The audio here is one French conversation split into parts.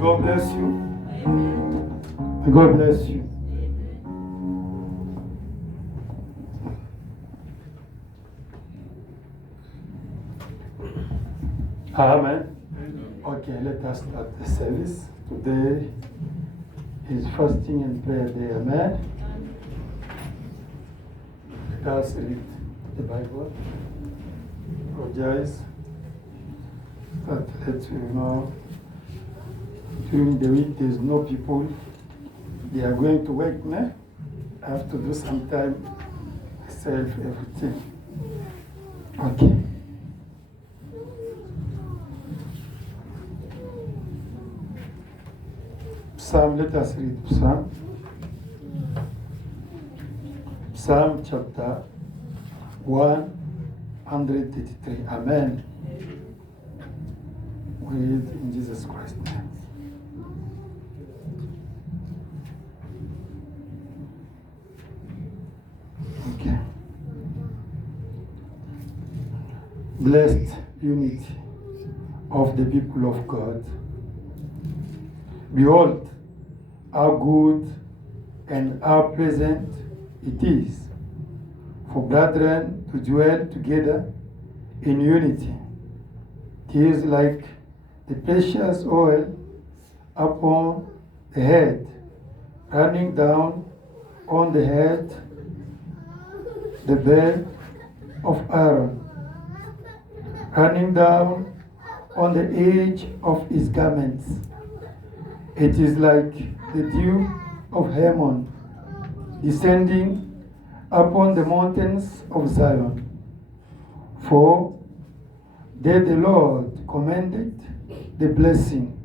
God bless you. May God bless you. Amen. Okay, let us start the service. Today is fasting and prayer day. Amen. Let us read the Bible. Apologize. But let you know, during the week there's no people. They are going to work, ne? I have to do some time myself, everything. Okay. Psalm, let us read Psalm. Psalm chapter 133. Amen. We read in Jesus Christ's name. Okay. Blessed unity of the people of God. Behold, how good and how pleasant it is for brethren to dwell together in unity. It is like the precious oil upon the head, running down on the head, the bed of Aaron, running down on the edge of his garments. It is like the dew of Hermon, descending upon the mountains of Zion. For there the Lord commanded the blessing,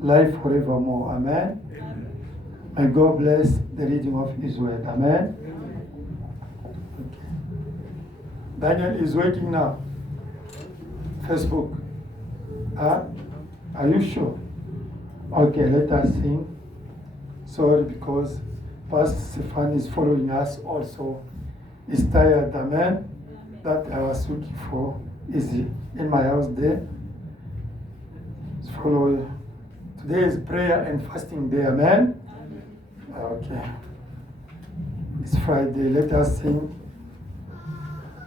life forevermore. Amen. And God bless the reading of His word. Amen. Okay. Daniel is working now. Facebook. Are you sure? Okay, let us sing. Sorry, because Pastor Stefan is following us also. He's tired, amen? That I was looking for is in my house there. Follow. Today is prayer and fasting day, amen? Okay. It's Friday. Let us sing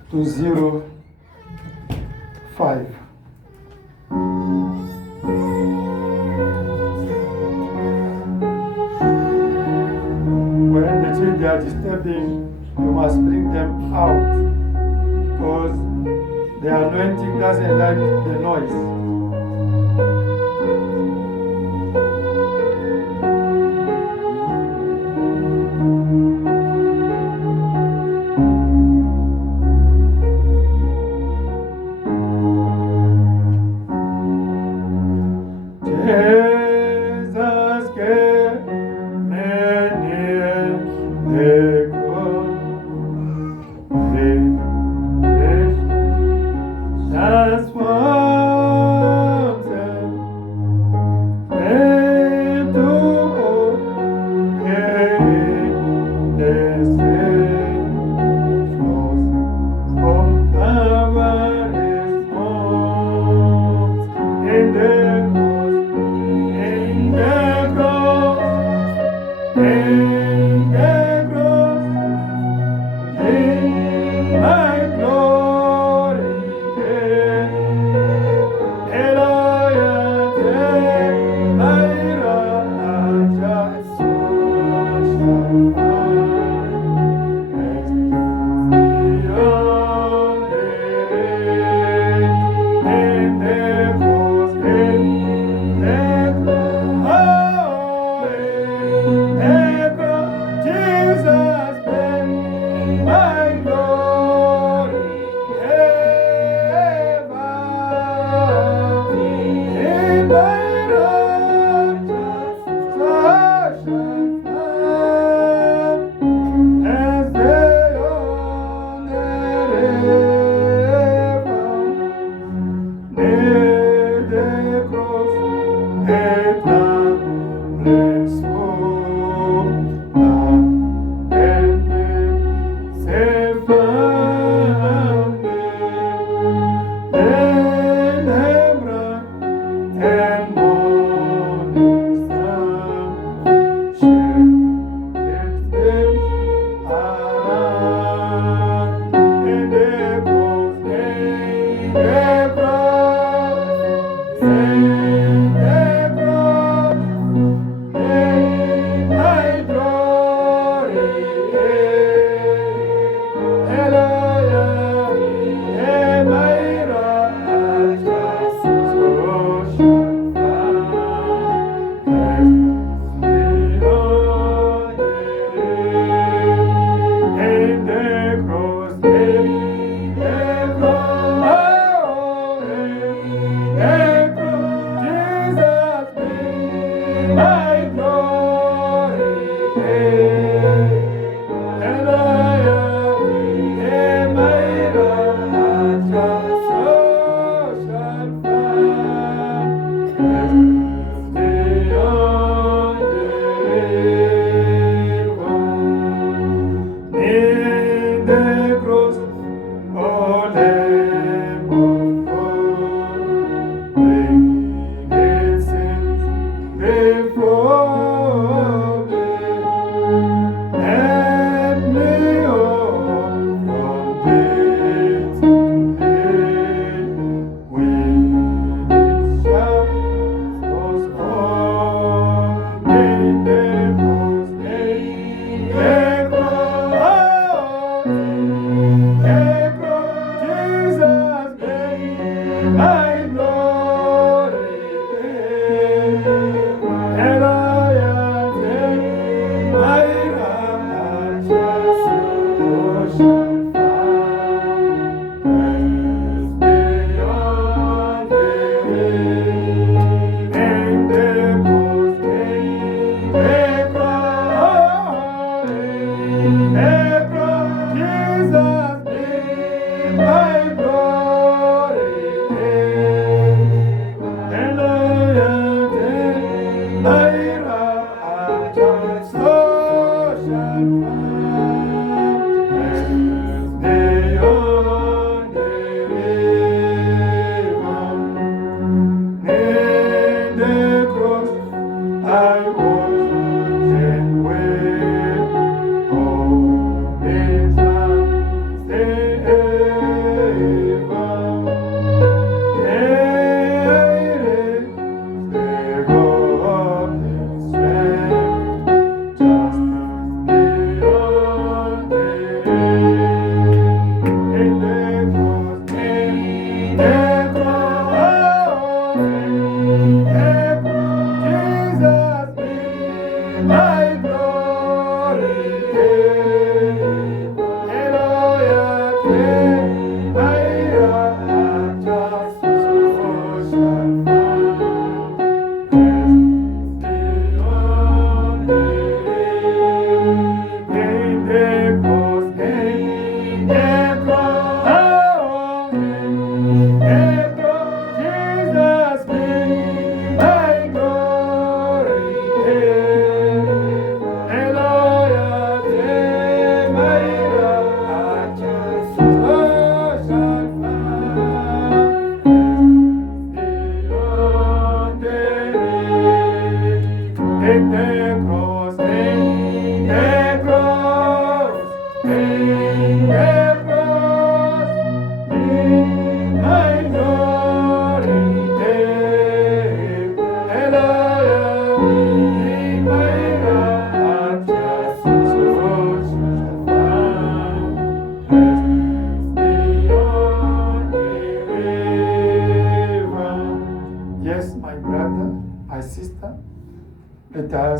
205. If they are disturbing, you must bring them out because the anointing doesn't like the noise. Jesus came near the cross. That's what and to the strength from Calvary's cross in the cross, in the cross, in my glory, the cross.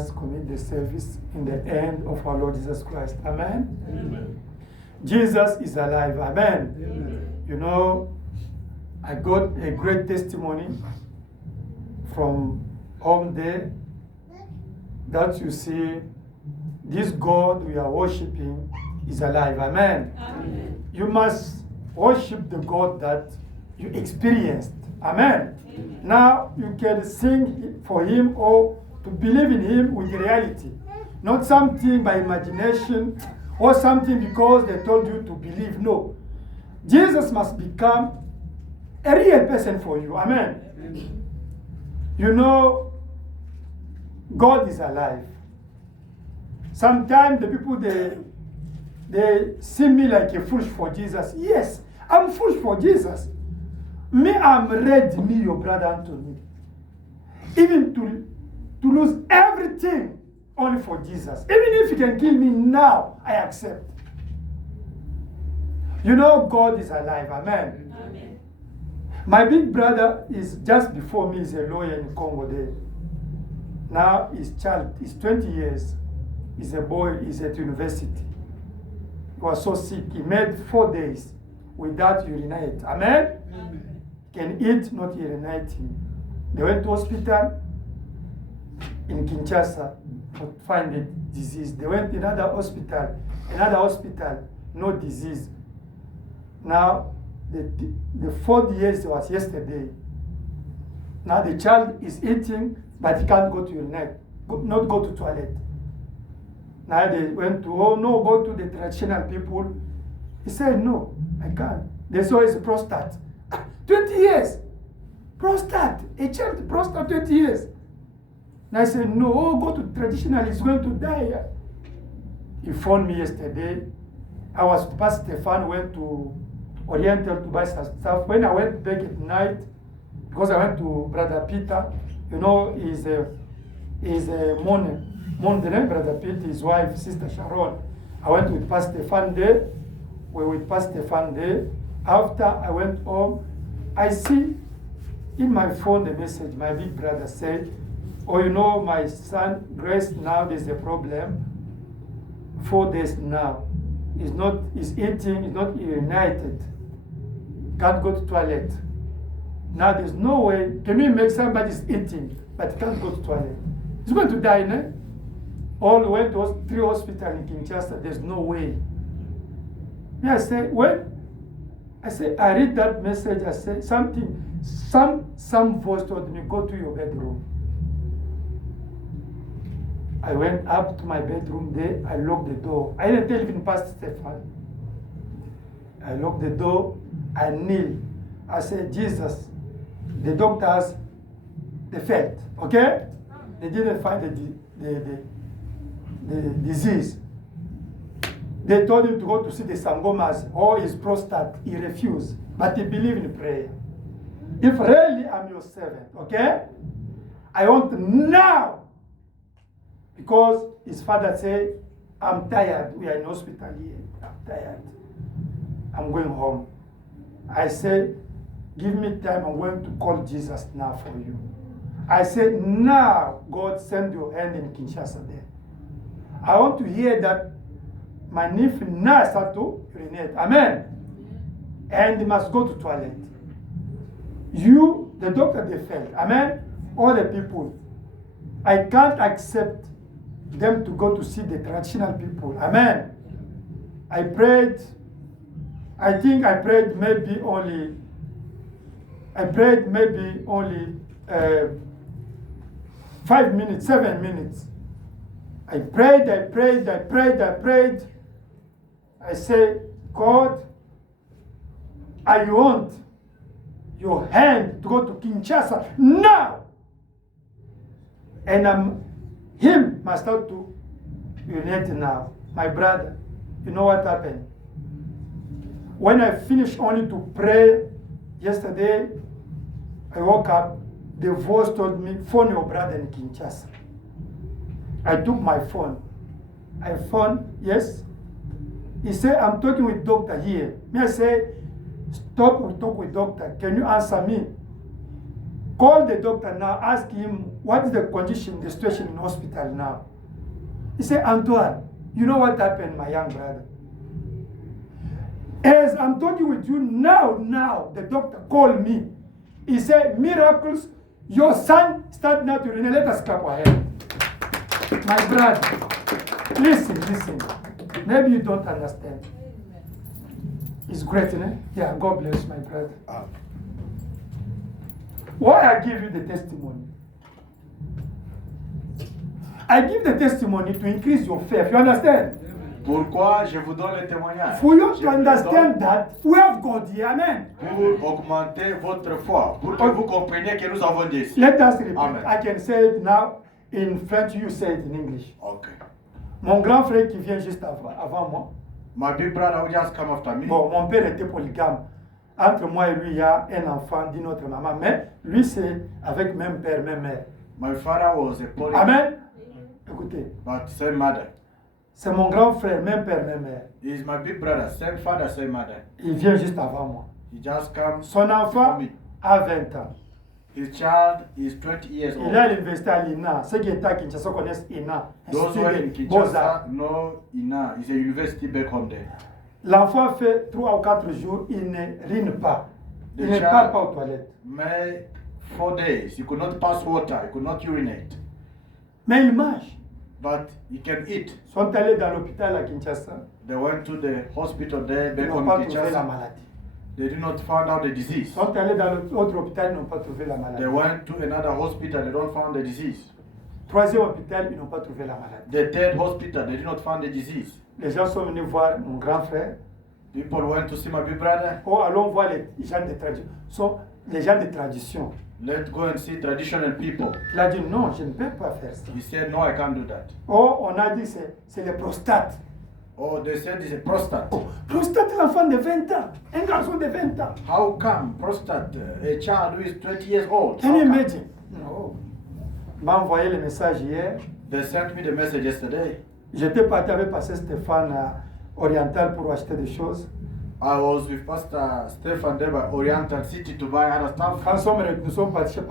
us commit the service in the end of our Lord Jesus Christ. Amen? Amen. Jesus is alive. Amen. Amen. You know, I got a great testimony from home there that you see this God we are worshiping is alive. Amen. Amen. You must worship the God that you experienced. Amen. Amen. Now you can sing for him or to believe in him with reality. Not something by imagination or something because they told you to believe. No. Jesus must become a real person for you. Amen. Amen. You know, God is alive. Sometimes the people they see me like a foolish for Jesus. Yes, I'm foolish for Jesus. Me, I'm ready, me, your brother Anthony. Even to lose everything only for Jesus. Even if you can kill me now, I accept. You know, God is alive. Amen. Amen. My big brother is just before me, is a lawyer in Congo there. Now his child is 20 years. He's a boy, he's at university. He was so sick. He made 4 days without urinate. Amen? Amen. Can eat, not urinating. They went to hospital in Kinshasa to find the disease. They went to another hospital, no disease. Now, the 4 years was yesterday. Now the child is eating, but he can't go to urinate, not go to toilet. Now they went to, oh no, go to the traditional people. He said, no, I can't. They saw his prostate. 20 years. Prostate. A child prostate 20 years. And I said, no, oh, go to traditional, he's going to die. He phoned me yesterday. I was past Stefan, went to Oriental to buy some stuff. When I went back at night, because I went to Brother Peter, you know, he's a the name Brother Peter, his wife, Sister Sharon. I went with Pastor Stefan there. We were with Pastor Stefan there. After I went home, I see in my phone the message my big brother said, oh, you know, my son, Grace, now there's a problem. 4 days now. He's eating, he's not united. Can't go to toilet. Now there's no way. Can you make somebody's eating, but can't go to toilet? He's going to die, no? All went to 3 hospitals in Kinshasa. There's no way. Yeah, I read that message. I said something. Some voice told me, go to your bedroom. I went up to my bedroom there. I locked the door. I didn't tell even Pastor Stefan. I locked the door. I kneel. I said, Jesus, the doctors, they failed. Okay? They didn't find the disease. They told him to go to see the Sangomas or his prostate. He refused. But he believed in prayer. If really I'm your servant, okay? I want now. Because his father said, I'm tired. We are in hospital here. I'm tired. I'm going home. I said, give me time. I'm going to call Jesus now for you. I said, now, God, send your hand in Kinshasa there. I want to hear that my nephew now start to urinate. Amen. And he must go to toilet. You, the doctor, they failed. Amen. All the people. I can't accept them to go to see the traditional people. Amen. I prayed. I think I prayed maybe only 5 minutes, 7 minutes. I prayed. I said, God, I want your hand to go to Kinshasa now. And him must start to urinate now. My brother, you know what happened? When I finished only to pray yesterday, I woke up, the voice told me, phone your brother in Kinshasa. I took my phone. I phoned, yes. He said, I'm talking with doctor here. Me, I say, stop, we talk with doctor. Can you answer me? Call the doctor now, ask him what is the condition, the situation in hospital now. He said, Antoine, you know what happened, my young brother? As I'm talking with you now, the doctor called me. He said, miracles, your son started now to urinate. Let us clap our hands. My brother, listen. Maybe you don't understand. It's great, isn't it? Yeah, God bless my brother. Why I give you the testimony? I give the testimony to increase your faith. You understand? Pourquoi je vous donne le témoignage? For you to understand that we have God here. Amen. Pour augmenter votre foi, pour que vous compreniez que nous avons Dieu ici. Let us repeat. Amen. I can say it now in French, you say it in English. Okay. Mon grand frère qui vient juste avant moi. My big brother who just come after me. Bon, mon père était polygame. Entre moi et lui, il y a un enfant d'une autre maman. Mais lui, c'est avec même père, même mère. My father was a polygam. Amen. Écoutez. But same mother. C'est mon grand frère, même père, même mère. He is my big brother, same father, same mother. Il vient juste avant moi. He just comes. Son enfant a 20 ans. His child is 20 years old. Il est à l'université à l'INA. Ceux qui étaient à Kinshasa connaissent INA. Those who are in Kinshasa know INA. It's a university back home there. L'enfant fait 3 ou 4 jours, il ne rine pas. Il ne part pas aux toilettes. Mais 4 days, he could not pass water, he could not urinate. Mais il mange. But he can eat. Ils sont allés dans l'hôpital à Kinshasa. They went to the hospital there Ils back n'ont home pas in trouvé la Kinshasa. maladie. They did not find out the disease. Ils sont allés dans l'autre hôpital, ils n'ont pas trouvé la maladie. They went to another hospital, they don't find the disease. Troisième hôpital, ils n'ont pas trouvé la maladie. The third hospital, they did not find the disease. Les gens sont venus voir mon grand frère. People went to see my big brother. Oh, allons voir les gens de tradition. Sont les gens de tradition. Let's go and see traditional people. Il a dit non, je ne peux pas faire ça. He said, no, I can't do that. Oh, on a dit c'est le prostate. Oh, they said it's a prostate. Oh, prostate, l'enfant de 20 ans. Un garçon de 20 ans. How come prostate, a child who is 20 years old? Can you How come? imagine? No. M'a envoyé le message hier. They sent me the message yesterday. J'étais parti avec Pasteur Stéphane à Oriental pour acheter des choses. I was with Pastor Stefan there by Oriental City to buy other stuff. Quand nous sommes partis chez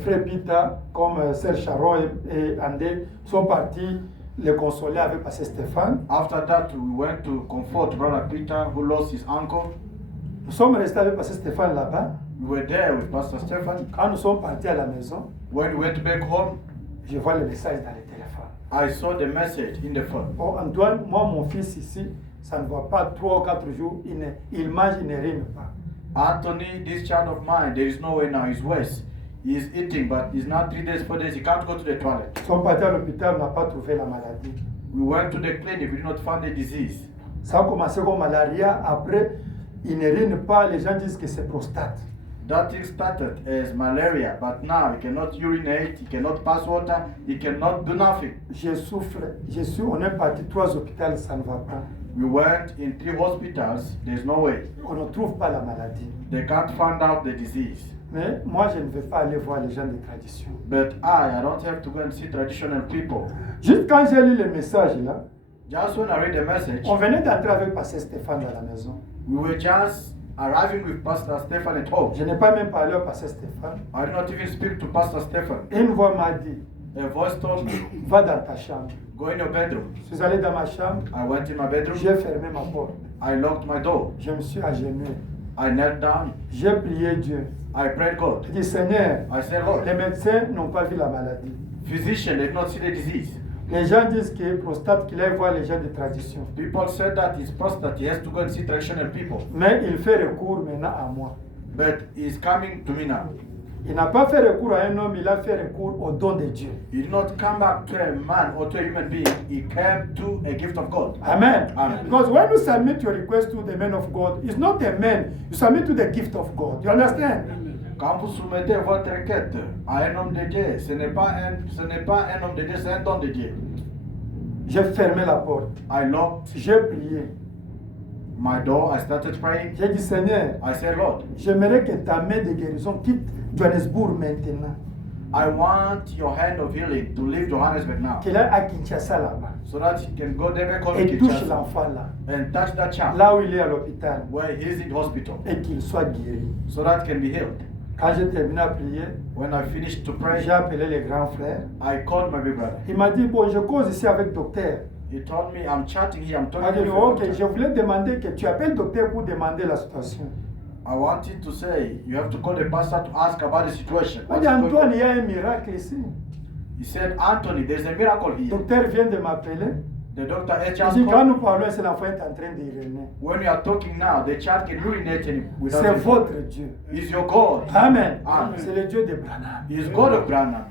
Frère Pita, comme Sœur Sharon et Andé, sont partis les consoler avec Pasteur Stéphane. After that, we went to comfort Brother Peter who lost his uncle. Nous sommes restés avec Pasteur Stéphane là-bas. We were there with Pastor Stefan. Quand nous sommes partis à la maison, When we went back home, je vois le message dans le téléphone. I saw the message in the phone. Oh Antoine, moi mon fils ici, ça ne va pas 3 ou 4 jours, il mange, il ne rime pas. Anthony, this child of mine, there is no way now. He's worse. He's eating, but he's not 3 days, 4 days. He can't go to the toilet. Ils sont partis à l'hôpital, on n'a pas trouvé la maladie. We went to the clinic. We did not find the disease. Ça a commencé comme malaria, après, il ne rime pas, les gens disent que c'est prostate. That thing started as malaria, but now he cannot urinate, he cannot pass water, he cannot do nothing. Je souffre, on est parti 3 hôpitaux, ça ne va pas. We went in 3 hospitals, there's no way. On ne trouve pas la maladie. They can't find out the disease. Mais moi, je ne vais pas aller voir les gens de tradition. But I don't have to go and see traditional people. Juste quand j'ai lu le message là, Just when I read the message, on venait d'entrer avec Pasteur Stéphane dans la maison. we were just arriving with Pastor Stefan at home. Je n'ai pas même parlé au Pasteur Stéphane. I did not even speak to Pastor Stefan. Une voix m'a dit, A voice told me, va dans ta chambre. go in your bedroom. Je suis allé dans ma chambre, I went in my bedroom. j'ai fermé ma porte. I locked my door. Je me suis agenouillé. I knelt down. J'ai prié Dieu. I prayed God. J'ai dit, Seigneur, I said, Lord, les médecins n'ont pas vu la maladie. physician did not see the disease. Les gens disent que prostate, qu'il aille voir les gens de tradition. People said that his prostate, he has to go and see traditional people. Mais il fait recours maintenant à moi. But he's coming to me now. Il n'a pas fait recours à un homme, il a fait recours au don de Dieu. He did not come back to a man or to a human being. He came to a gift of God. Amen. Amen. Because when you submit your request to the man of God, it's not a man, you submit to the gift of God. You understand? Quand vous soumettez votre requête à un homme de Dieu, ce n'est pas un homme de Dieu, c'est un don de Dieu. J'ai fermé la porte. I locked J'ai prié. my door. I started praying. J'ai dit, Seigneur, I said, Lord, j'aimerais que ta main de guérison quitte Johannesburg maintenant. I want your hand of healing to leave Johannesburg now, Qu'il aille à Kinshasa là-bas. so that he can go there back home Et to touche Kinshasa l'enfant là. and touch that child Là où il est à l'hôpital. where he is in hospital, Et qu'il soit guéri. so that he can be healed. Quand j'ai terminé à prier, When I finished to pray, j'ai appelé les grands frères. I called my big brother. Il m'a dit, bon, je cause ici avec docteur. He told me, I'm chatting here, I'm Il m'a talking dit, to ok, you. je voulais demander que tu appelles docteur pour demander la situation. I wanted to say, you have to call the pastor to ask about the situation. Il m'a dit, Antoine, il y a un miracle ici. He said, Anthony, there's a miracle Le here. docteur vient de m'appeler. The doctor has Il just dit, quand called. nous parlons, c'est l'enfant est en train d'uriner. When we are talking now, the child can urinate without C'est any- votre Dieu. He's your God. Amen. Amen. C'est le Dieu de Branham. He is God of Branham.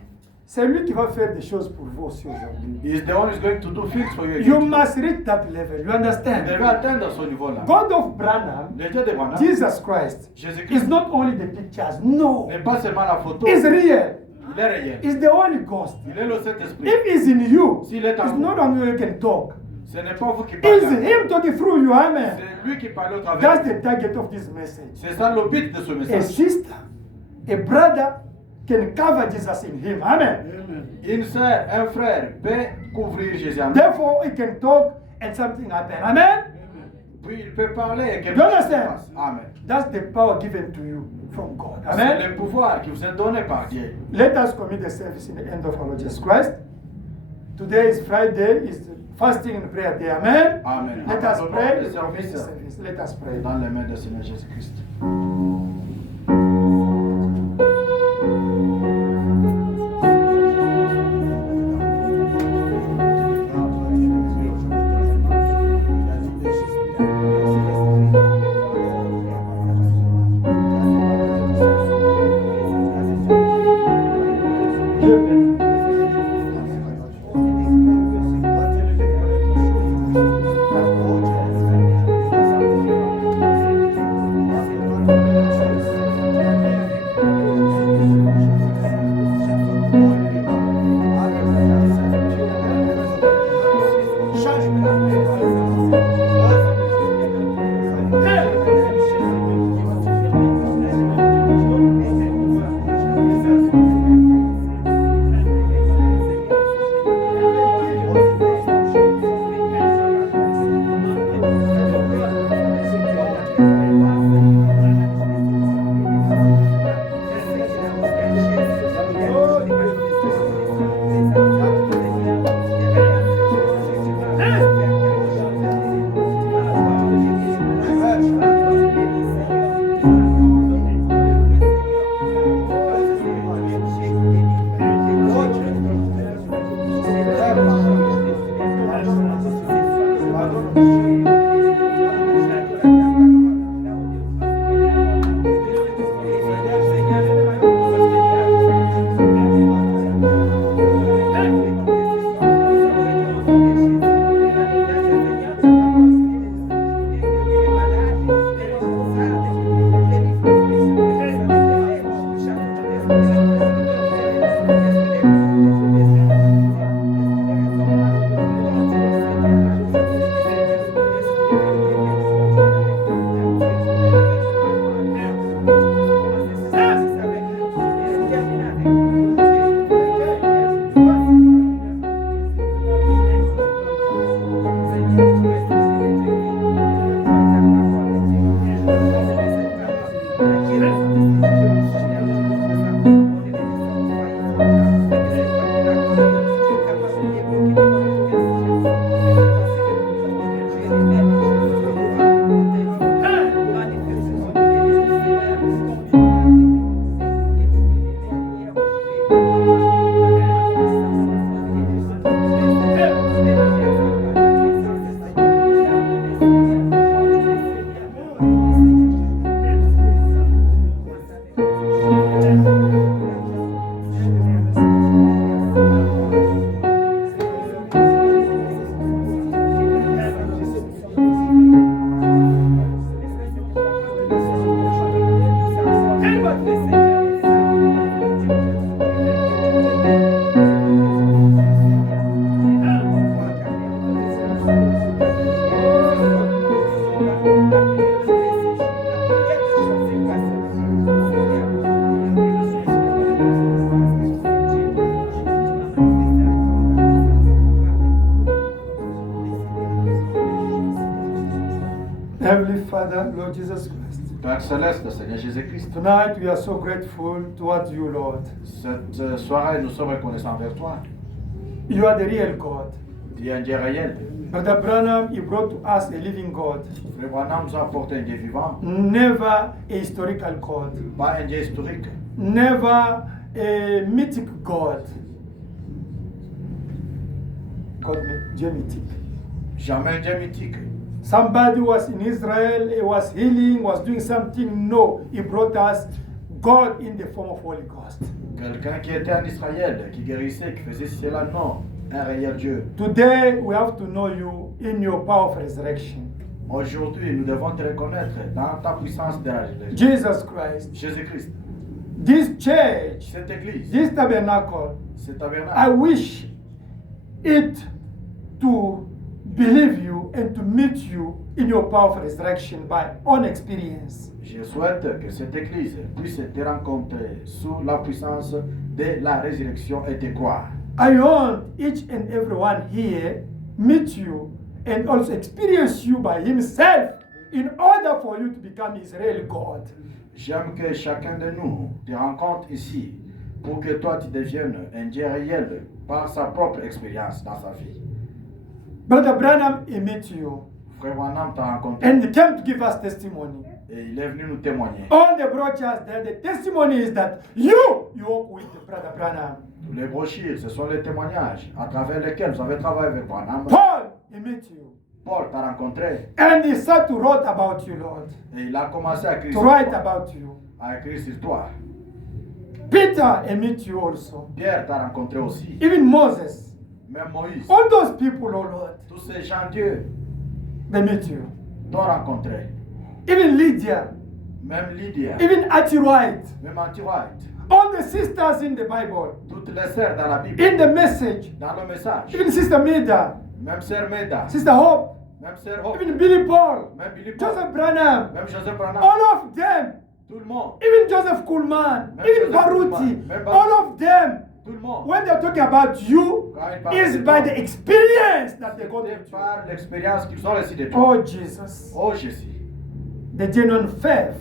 C'est lui qui va faire des choses pour vous aussi aujourd'hui. He is the one who's going to do things for you. You must reach that level. You Vous understand? devez atteindre ce niveau-là. God of Branham, Le Dieu de Branham, Jesus Christ, is Jésus-Christ, not only the pictures. No. n'est pas seulement la photo. It's real. Il est réel. It's the Holy Ghost. Il est le Saint-Esprit. If it's in you, S'il est en it's vous, not only you can talk. ce n'est pas vous qui It's parlez. Him talking through you. Amen. C'est lui qui parle au That's travers. the target of this message. C'est ça le but de ce A message. sister, a brother can cover Jesus in him. Amen. Une sœur, un frère peut couvrir Jésus en lui. Therefore, he can talk and something happen. Amen. Puis il peut parler et quelque You chose se understand? passe. Amen. That's the power given to you from God. C'est Amen. le pouvoir qui vous est donné par Dieu. Let us commit the service in the end of our Lord Jesus Christ. Today is Friday, is fasting and prayer day. Amen. Amen. Let us Abandonnons pray. le and commit the service service. Let us pray. dans les mains du Seigneur Jésus-Christ. Heavenly Father, Lord Jesus Christ, Père Céleste, Seigneur Jésus-Christ, Tonight we are so grateful towards you, Lord. cette soirée, nous sommes reconnaissants envers toi. You are the real God. Tu es un Dieu réel. Brother Branham, he brought to us a living God, Frère Branham nous a apporté un Dieu vivant, never a historical God, pas un Dieu historique, never a mythic God. Dieu mythique. jamais un Dieu mythique. Somebody was in Israel, he was healing, was doing something. No, he brought us God in the form of Holy Ghost. Quelqu'un qui était en Israël, qui guérissait, qui faisait cela, non, un réel Dieu. Today we have to know you in your power of resurrection. Aujourd'hui, nous devons te reconnaître dans ta puissance de la résurrection. Jesus Christ, Jésus-Christ, this church, cette église, this tabernacle, ce I tabernacle, wish it to believe you and to meet you in your power of resurrection by own experience. je souhaite que cette église puisse te rencontrer sous la puissance de la résurrection et te croire. I want each and everyone here meet you and also experience you by himself in order for you to become Israel God. J'aime que chacun de nous te rencontre ici pour que toi tu deviennes un Dieu réel par sa propre expérience dans sa vie. Brother Branham, he met you Frère Branham t'a rencontré and he came to give us testimony. et il est venu nous témoigner. All the brochures there, the testimony is that you walk with the Brother Branham. Les brochures, ce sont les témoignages à travers lesquels vous avez travaillé avec Branham. Paul, he met you. Paul t'a rencontré And he started to write about you, Lord. et il a commencé à écrire To sur write toi. about you. À écrire sur toi. Peter, he met you also. Pierre t'a rencontré aussi. Even Moses. Même Moïse. All those people, oh Lord, Tous ces gens Dieu they met you. t'ont rencontré. Even Lydia. Même Lydia. Even Anti-White. Même Anti-White. All the sisters in the Bible. Toutes les sœurs dans la Bible. In the message. Dans le message. Even Sister Mida. Même sœur Meda. Sister Hope. Même sœur Hope. Even Billy Paul. Même Billy Paul. Joseph Branham. Même Joseph Branham. All of them. Tout le monde. Even Joseph Kuhlman. Même Even Joseph Baruti. Kuhlman. Même Baruti. All of them. Tout le monde. When they're talking about you, Quand ils parlent is de by toi, the experience that they got c'est with you. par l'expérience qu'ils ont reçue de toi. Oh Jesus. Oh Jésus. The genuine faith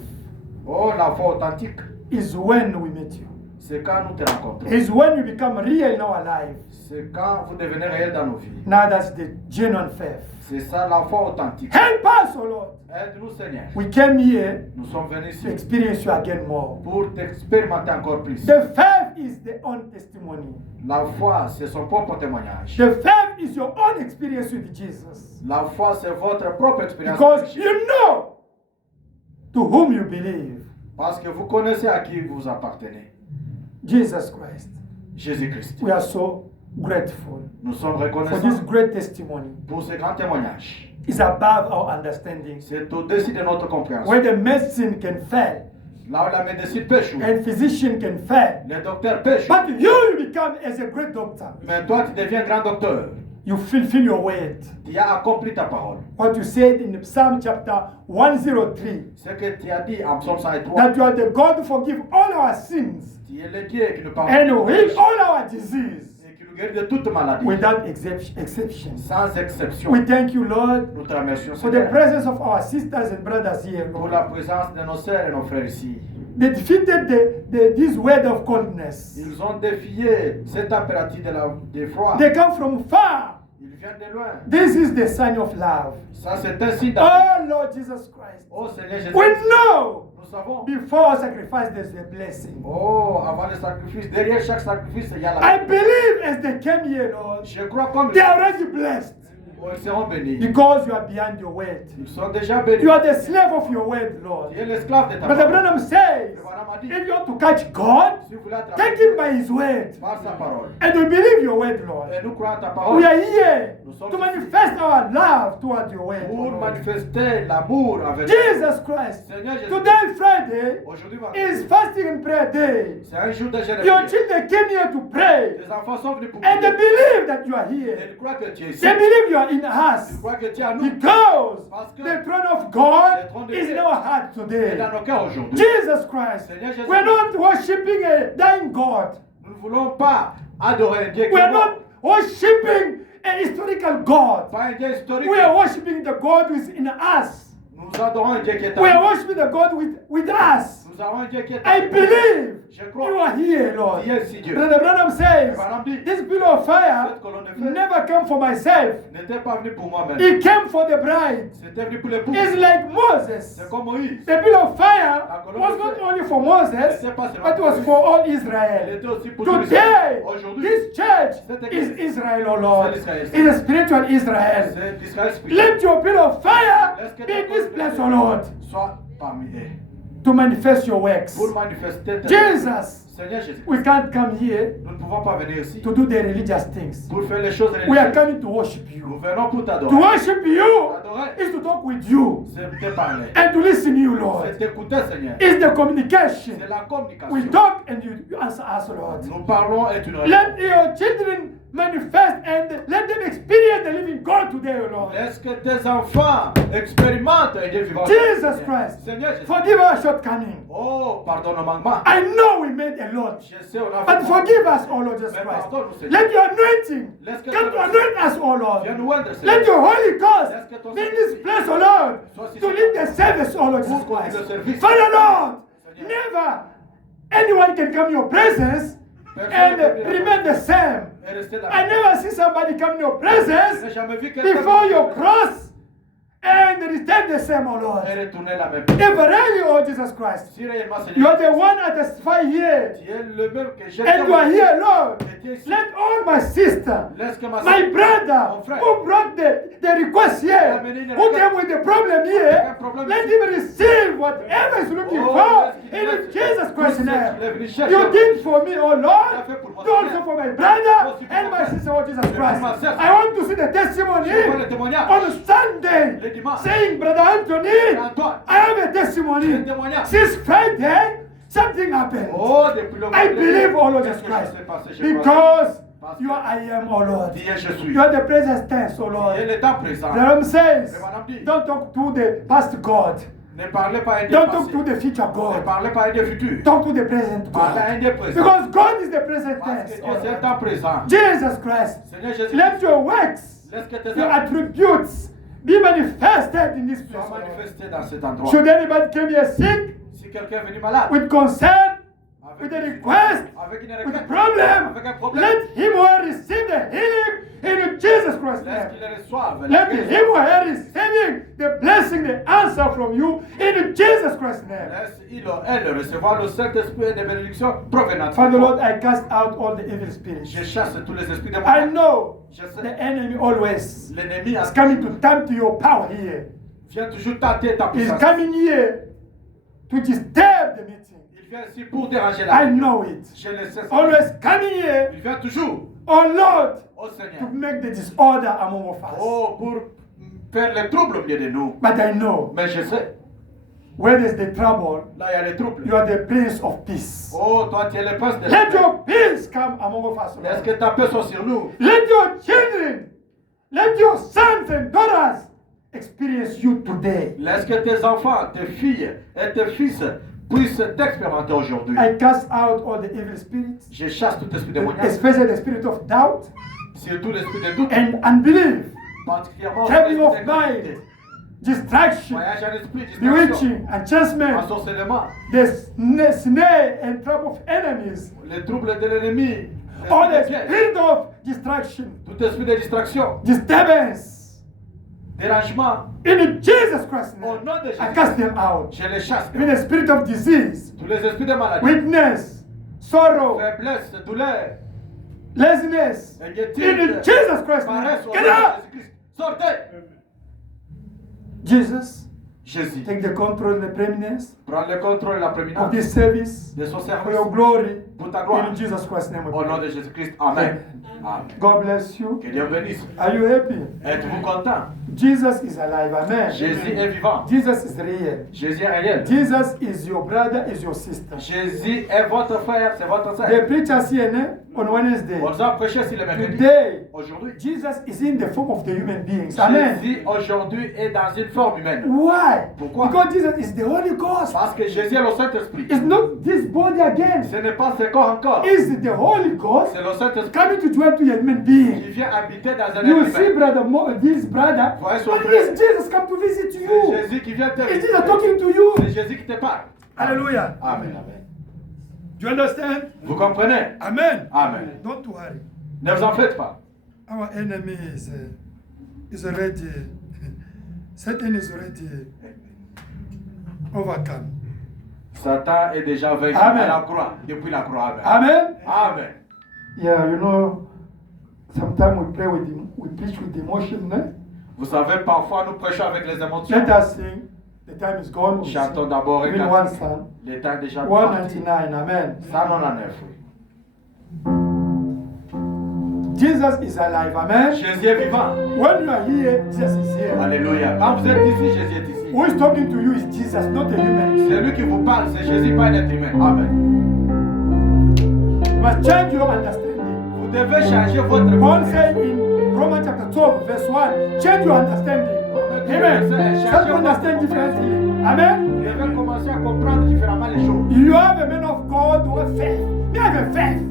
Oh la foi authentique. is when we meet you. C'est quand nous te rencontrons. Is when you become real in our life. C'est quand vous devenez réel dans nos vies. Now that's the genuine faith. C'est ça la foi authentique. Help us, oh Lord. Aide-nous Seigneur. We came here Nous sommes venus to ici experience you again more. pour t'expérimenter encore plus. The faith is the own testimony. La foi, c'est son propre témoignage. The faith is your own experience with Jesus. La foi, c'est votre propre expérience. Because avec Jésus. you know to whom you believe. Parce que vous connaissez à qui vous appartenez. Jesus Christ. Jésus-Christ. We are so grateful Nous sommes for this reconnaissants great testimony. pour ce grand témoignage. It's above our understanding. C'est au-dessus de notre compréhension. Where the medicine can fail Là où la médecine peut échouer, and physician can fail. les docteurs peuvent échouer. But you become as a great doctor. Mais toi, tu deviens grand docteur. You fulfill your word. Tu as accompli ta parole. What you said in Psalm chapter 103. Ce que tu as dit en Psaume 103, That you are the God who forgive all our sins tu es le Dieu qui nous pardonne and heal all our disease et qui nous guérit de toute maladie, without exception. sans exception. We thank you, Lord, Nous te remercions, for the Seigneur, presence of our sisters and brothers here, pour Lord. la présence de nos sœurs et nos frères ici. They defeated this word of coldness. Ils ont défié cette température de froid. They come from far. Ils viennent de loin. This is the sign of love. Ça, c'est un signe d'amour. Oh, Lord Jesus Christ. Oh Seigneur Jésus, We know nous savons. before sacrifice there's a blessing. Oh, avant le sacrifice, derrière chaque sacrifice, il y a I la. believe as they came here, Lord, Je crois comme they are already blessed oh, ils seront bénis. because you are behind your word. Ils sont déjà bénis. You are the slave of your word, Lord. Tu es l'esclave de ta But parole. Branham says, Abraham a dit, if you want to catch God, si vous voulez take attraper him by his word. par sa parole, And we believe your word, Lord. et nous croyons ta We parole, are here Nous sommes to manifest our love toward your word. pour Lord. manifester l'amour avec toi. Jesus Christ. Seigneur Jésus, Today, Friday, aujourd'hui, is fasting and prayer day. c'est un jour de jeûne. Your children came here to pray. Les enfants sont venus pour And they prier. believe that you are Et here. ils croient que tu es ici. They believe you are in Ils us. croient que tu es à nous. Because Parce que the throne of God le trône de is Dieu in our heart est today. dans nos cœurs aujourd'hui. Jesus Christ. Seigneur Jésus, We're not worshiping a dying God. nous ne voulons pas adorer un Dieu qui We're est mort. not worshiping a historical God. Pas un Dieu historique. We are worshiping the God who is in us. Nous adorons un Dieu qui est We are en nous. worshiping the God with us. Nous avons un Dieu qui est I en nous. believe Je you crois. are here, Lord. Tu es ici, Dieu. Brother Branham says, Branham dit, this bill of fire cette colonne de feu never came for myself. n'était pas venu pour moi-même. It came for the bride. C'était venu pour l'époux. It's like Moses. C'est comme Moïse. The bill of fire was not only for Moses, but it was for all Il Israel. était aussi pour tous les Today, Aujourd'hui, this church is Israel, oh Lord. C'est It's a spiritual Israel. c'est l'Israël spirituel. Let your bill of fire be in this place, oh Lord, Sois parmi eux. to manifest your works. Pour manifester tes Jesus, Seigneur Jésus, we can't come here nous ne pouvons pas venir ici to do the religious things. pour faire les choses We are religieuses. coming to worship Nous you. venons pour To t'adorer. worship you T'adorer, is to talk with you c'est te parler. and to listen to you, Lord. C'est t'écouter, Seigneur. It's the communication. C'est la communication. We talk and you answer us, Lord. Nous parlons et tu nous réponds. Let your children manifest and let them experience the living God today, O Lord. Laisse que tes enfants expérimentent un Dieu vivant. Jesus Christ, Seigneur Jésus. forgive our shortcoming. Oh, pardonne nos manquements. I know we made a lot, Je sais, on a but fait forgive us, O Lord Jesus Mais Christ. pardonne-nous, Seigneur. Let your anointing Laisse que come ton to anoint us, O Lord. Viens nous oindre, Seigneur. Let your Holy Ghost Laisse que ton be in this place, O Lord, to lead the service, O Lord Jesus Pour conduire Christ. le service. Father, Lord, Seigneur. never anyone can come in your presence and remain the same. Et rester là. I never see somebody come in your Je n'ai presence jamais vu quelqu'un before your cross and return the same, O Lord. et retourner la même. If really, O Jesus Christ, Si réellement, you are Seigneur, the one that testify here, tu es le même que j'ai and you are here, Lord. Et tu es ici. Let all my sister, Laisse que ma my sœur, brother, mon frère, who brought the request here, who came with the problem here, let him receive whatever is looking for in Jesus Christ's name. You did for me, oh Lord, do also for my brother and my sister, oh Jesus Christ. I want to see the testimony Je vois le témoignage. on Sunday Le dimanche. saying, Brother Anthony, Antoine. I have a testimony. Le témoignage. Since Friday, something happened. Oh, depuis le I believe, oh Lord Jesus Qu'est-ce que Christ, s'est passé chez moi? because Parce que you are I am, oh Lord. Dieu, je suis. You are the present tense, oh Lord. Il est le temps présent. The Bible says, Mais madame dit, don't talk to the past God. ne parlez pas à un Dieu Don't passé. talk to the future Ne God. parlez pas à un Dieu futur. Talk to the present Parlez à un God. Dieu présent. Because God is the present Parce tense. que oh Dieu, c'est le Lord. temps présent. Jesus Christ, Seigneur Jésus, let your works, laisse que tes your œuvres attributes be manifested in this place. soient oh Lord. manifestées dans cet endroit. Should anybody come here sick, Si quelqu'un est venu malade, with concern, with a request, avec une with a requête, problem, avec un problème, let him or her receive the healing in Jesus Christ's laisse name. qu'il le reçoive. Let him or her receiving the blessing, the answer from you in Jesus Christ's name. Laisse il ou elle recevoir le Saint-Esprit et des bénédictions provenant de Father toi. Lord, I cast out all the evil spirits. Je chasse tous les esprits I démoniaques. know Je sais. the enemy always L'ennemi is coming to tempt your power here. vient toujours tâter ta He's puissance. coming here to disturb the meeting. Il vient ici pour déranger la I vie. know it. Je le sais. Always coming here, Il vient toujours, oh Lord, oh to Seigneur, make the disorder among of us. oh, pour faire les troubles au milieu de nous. But I know Mais je sais, where there's the trouble, là il y a les troubles. you are the Prince of Peace. Oh, toi tu es le prince de la Let paix. your peace come among of us, Laisse Lord. que ta paix soit sur nous. Let your children, let your sons and daughters experience you today. Laisse que tes enfants, tes filles et tes fils puissent t'expérimenter aujourd'hui. I cast out all the evil spirits, Je chasse tout esprit démoniaque, especially the spirit of doubt surtout l'esprit de doute, and unbelief, particulièrement traveling l'esprit of d'incrédulité. mind, distraction, Voyage en esprit, distraction, bewitching, enchantment, ensorcellement, the snare and trap of enemies, les troubles de l'ennemi, all the l'esprit de piège, spirit of distraction, tout esprit de distraction, disturbance. dérangement, In Jesus Christ's au name, nom de I cast Jésus, them out. je les chasse. Even the spirit of disease, Tous les esprits de maladie, weakness, sorrow, faiblesse, douleur, laziness. In inquiétude, Jesus Christ's name, paresse au nom get de out. Jésus-Christ. Sortez! Jesus, Jésus, take the control and the preeminence prends le contrôle et la of prééminence this service de son for service your glory. pour ta gloire. In Jesus Christ's name, we Au nom pray. de Jésus-Christ, Amen. Amen. God bless you. Que Dieu bénisse. Are you happy? Êtes-vous content? Jesus is alive. Amen. Jésus est vivant. Jesus is real. Jésus est réel. Jesus is your brother, is your sister. Jésus est votre frère, c'est votre The sœur. preacher CNN on Wednesday. On nous a prêché sur le mercredi. Today, Aujourd'hui, Jesus is in the form of the human beings. Amen. Jésus aujourd'hui est dans une forme humaine. Why? Pourquoi? Because Jesus is the Holy Ghost. Parce que Jésus est le Saint-Esprit. It's not this body again. Ce n'est pas ce corps encore. It's the Holy Ghost C'est le Saint-Esprit coming to dwell to a human qui being. vient habiter dans un You être see, humain. this brother, voyez son But frère. it's Jesus come to visit C'est you. Jésus qui vient te It's visiter. Jesus talking to you. C'est Jésus qui te parle. Hallelujah. Amen. Amen. Do you understand? Vous comprenez? Amen. Amen. Don't worry. Ne vous en faites pas. Our enemy is already, Satan is already overcome. Satan est déjà vaincu Amen. à la croix, depuis la croix. Amen. Amen. Amen. Yeah, you know, sometimes we pray with we preach with emotion. Eh? Vous savez, parfois nous prêchons avec les émotions. Let us sing. The time is gone. We Chantons sing. d'abord un Even one cantique. song. Le temps est déjà parti. 199. Amen. 199. Jesus is alive. Amen. Jésus est vivant. When you are here, Jesus is here. Alléluia. Quand vous êtes ici, Jésus est ici. Who is talking to you is Jesus, not a human. C'est lui qui vous parle, c'est Jésus, pas un être humain. Amen. You must change your understanding. Vous devez changer votre Paul pensée. said in Romans chapter 12, verse 1, change your understanding. Amen. Start to understand differently. Amen. Vous devez commencer à comprendre différemment les choses. You have a man of God who has faith. Me have a faith.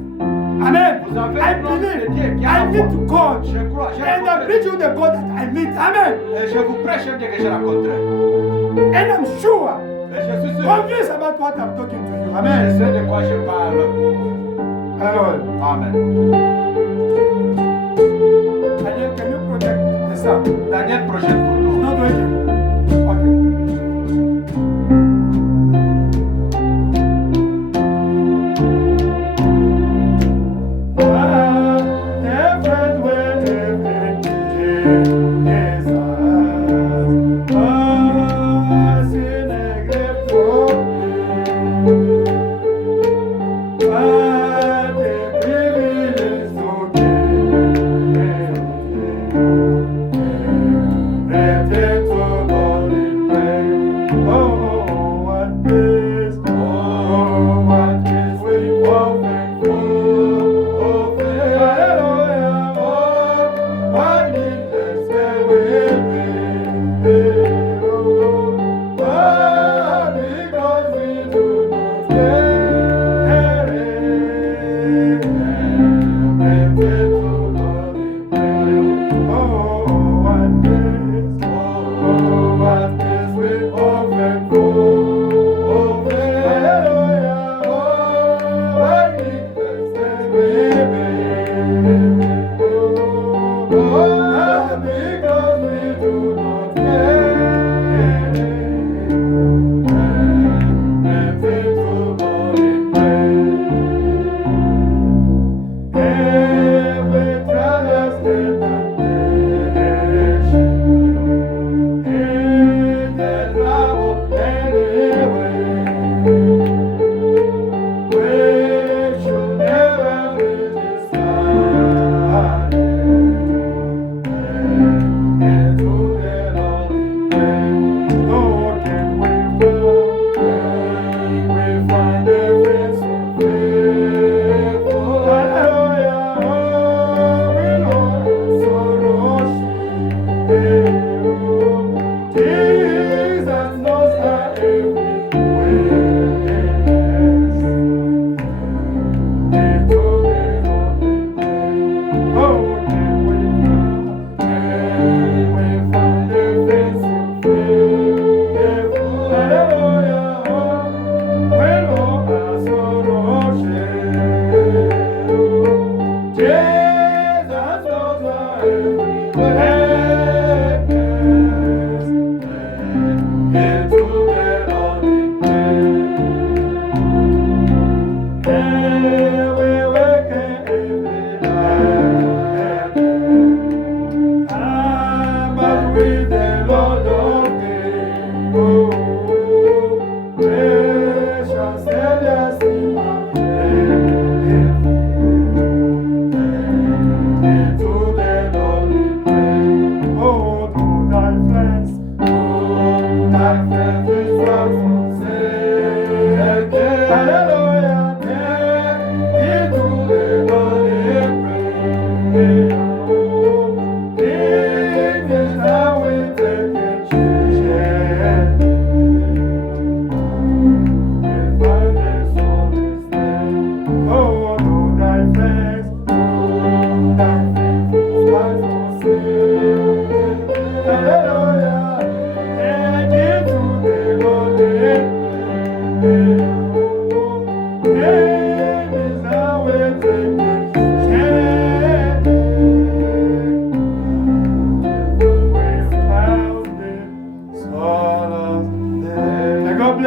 Amen. Vous avez I un homme de Dieu believe. qui a I la meet foi. to God. Je crois, j'ai And I rencontré. preach you the God that I meet. Amen. Et je vous prêche un Dieu que j'ai rencontré. And I'm sure, Et je suis sûr. convinced about what I'm talking to you. Je Amen. sais de quoi je parle. Hello. Amen. Daniel, can you project the sound? Daniel projette pour nous. Not working. Okay.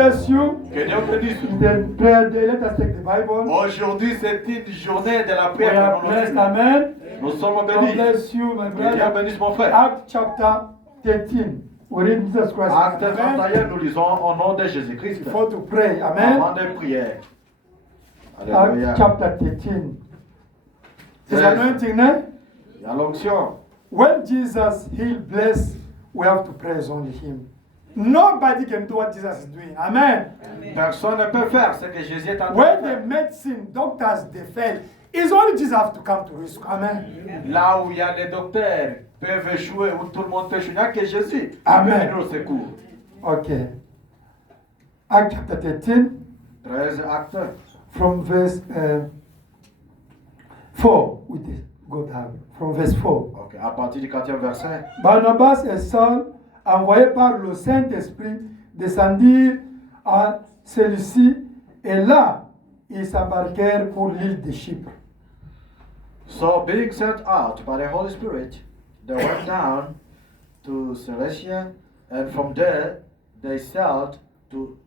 bless you. Que Dieu vous bénisse. The prayer day, let us take the Bible. Aujourd'hui, c'est une journée de la We are prière. blessed, amen. Nous sommes God bénis. bless you, my Que Dieu brother. bénisse mon frère. Acts chapter 13. We read Jesus Christ. Acte Amen. 31, nous lisons au nom de Jésus-Christ. Before to pray, amen. Avant de prier. Acts Alléluia. chapter 13. There's Yes. anointing there. Il y a l'onction. When Jesus healed, bless, we have to praise only Him. Nobody can do what Jesus is doing. Amen. Personne ne peut faire ce que Jésus est en train When de the faire. medicine, doctors, they fail, it's only Jesus have to come to rescue. Amen. Là où il y a les docteurs peuvent échouer, où tout le monde peut échouer, il n'y a que Jésus qui Amen. peut venir au secours. Okay. Acts chapter 13, 13 actes. from verse 4. We did go down. From verse 4. Ok, à partir du 4e verset. Barnabas et Saul, envoyés par le Saint-Esprit, descendirent à celui-ci, et là, ils s'embarquèrent pour l'île de Chypre. So being sent out by the Holy Spirit, they went down to Cilicia, and from there they sailed to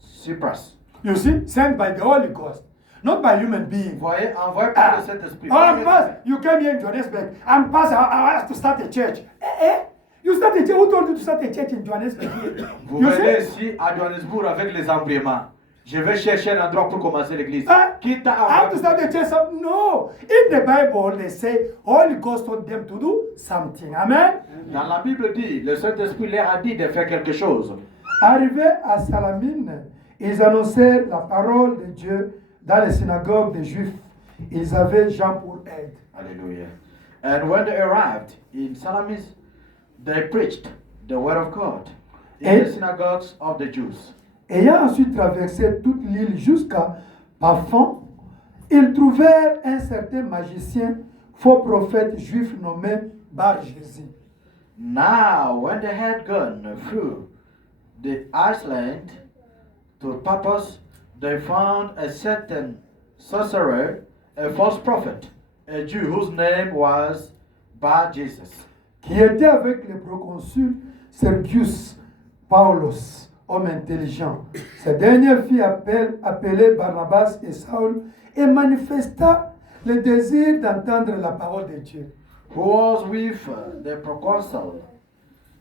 Cyprus. You see, sent by the Holy Ghost, not by human being. Voyez, envoyé par le Saint-Esprit. Oh, Pastor, you came here in Johannesburg. I'm Pastor, I have to start a church. You start a church. Who told you to start a church in Johannesburg? Vous You venez see? ici à Johannesburg avec les embléments. Je vais chercher un endroit pour commencer l'église. Qui t'a I have to envoyé? start a church. No. In the Bible, they say Holy Ghost told them to do something. Amen. Dans la Bible dit, le Saint-Esprit leur a dit de faire quelque chose. Arrivés à Salamine, ils annoncèrent la parole de Dieu dans les synagogues des Juifs. Ils avaient Jean pour aide. Hallelujah. And when they arrived in Salamis, they preached the word of God in the synagogues of the Jews. Ayant ensuite traversé toute l'île jusqu'à Paphon, ils trouvèrent un certain magicien, faux prophète juif nommé Bar-Jésus. Now, when they had gone through the Iceland to Paphos, they found a certain sorcerer, a false prophet, a Jew whose name was Bar-Jesus, Qui était avec le proconsul Sergius Paulos, homme intelligent. Ce dernier fit appeler Barnabas et Saul et manifesta le désir d'entendre la parole de Dieu. who was with the proconsul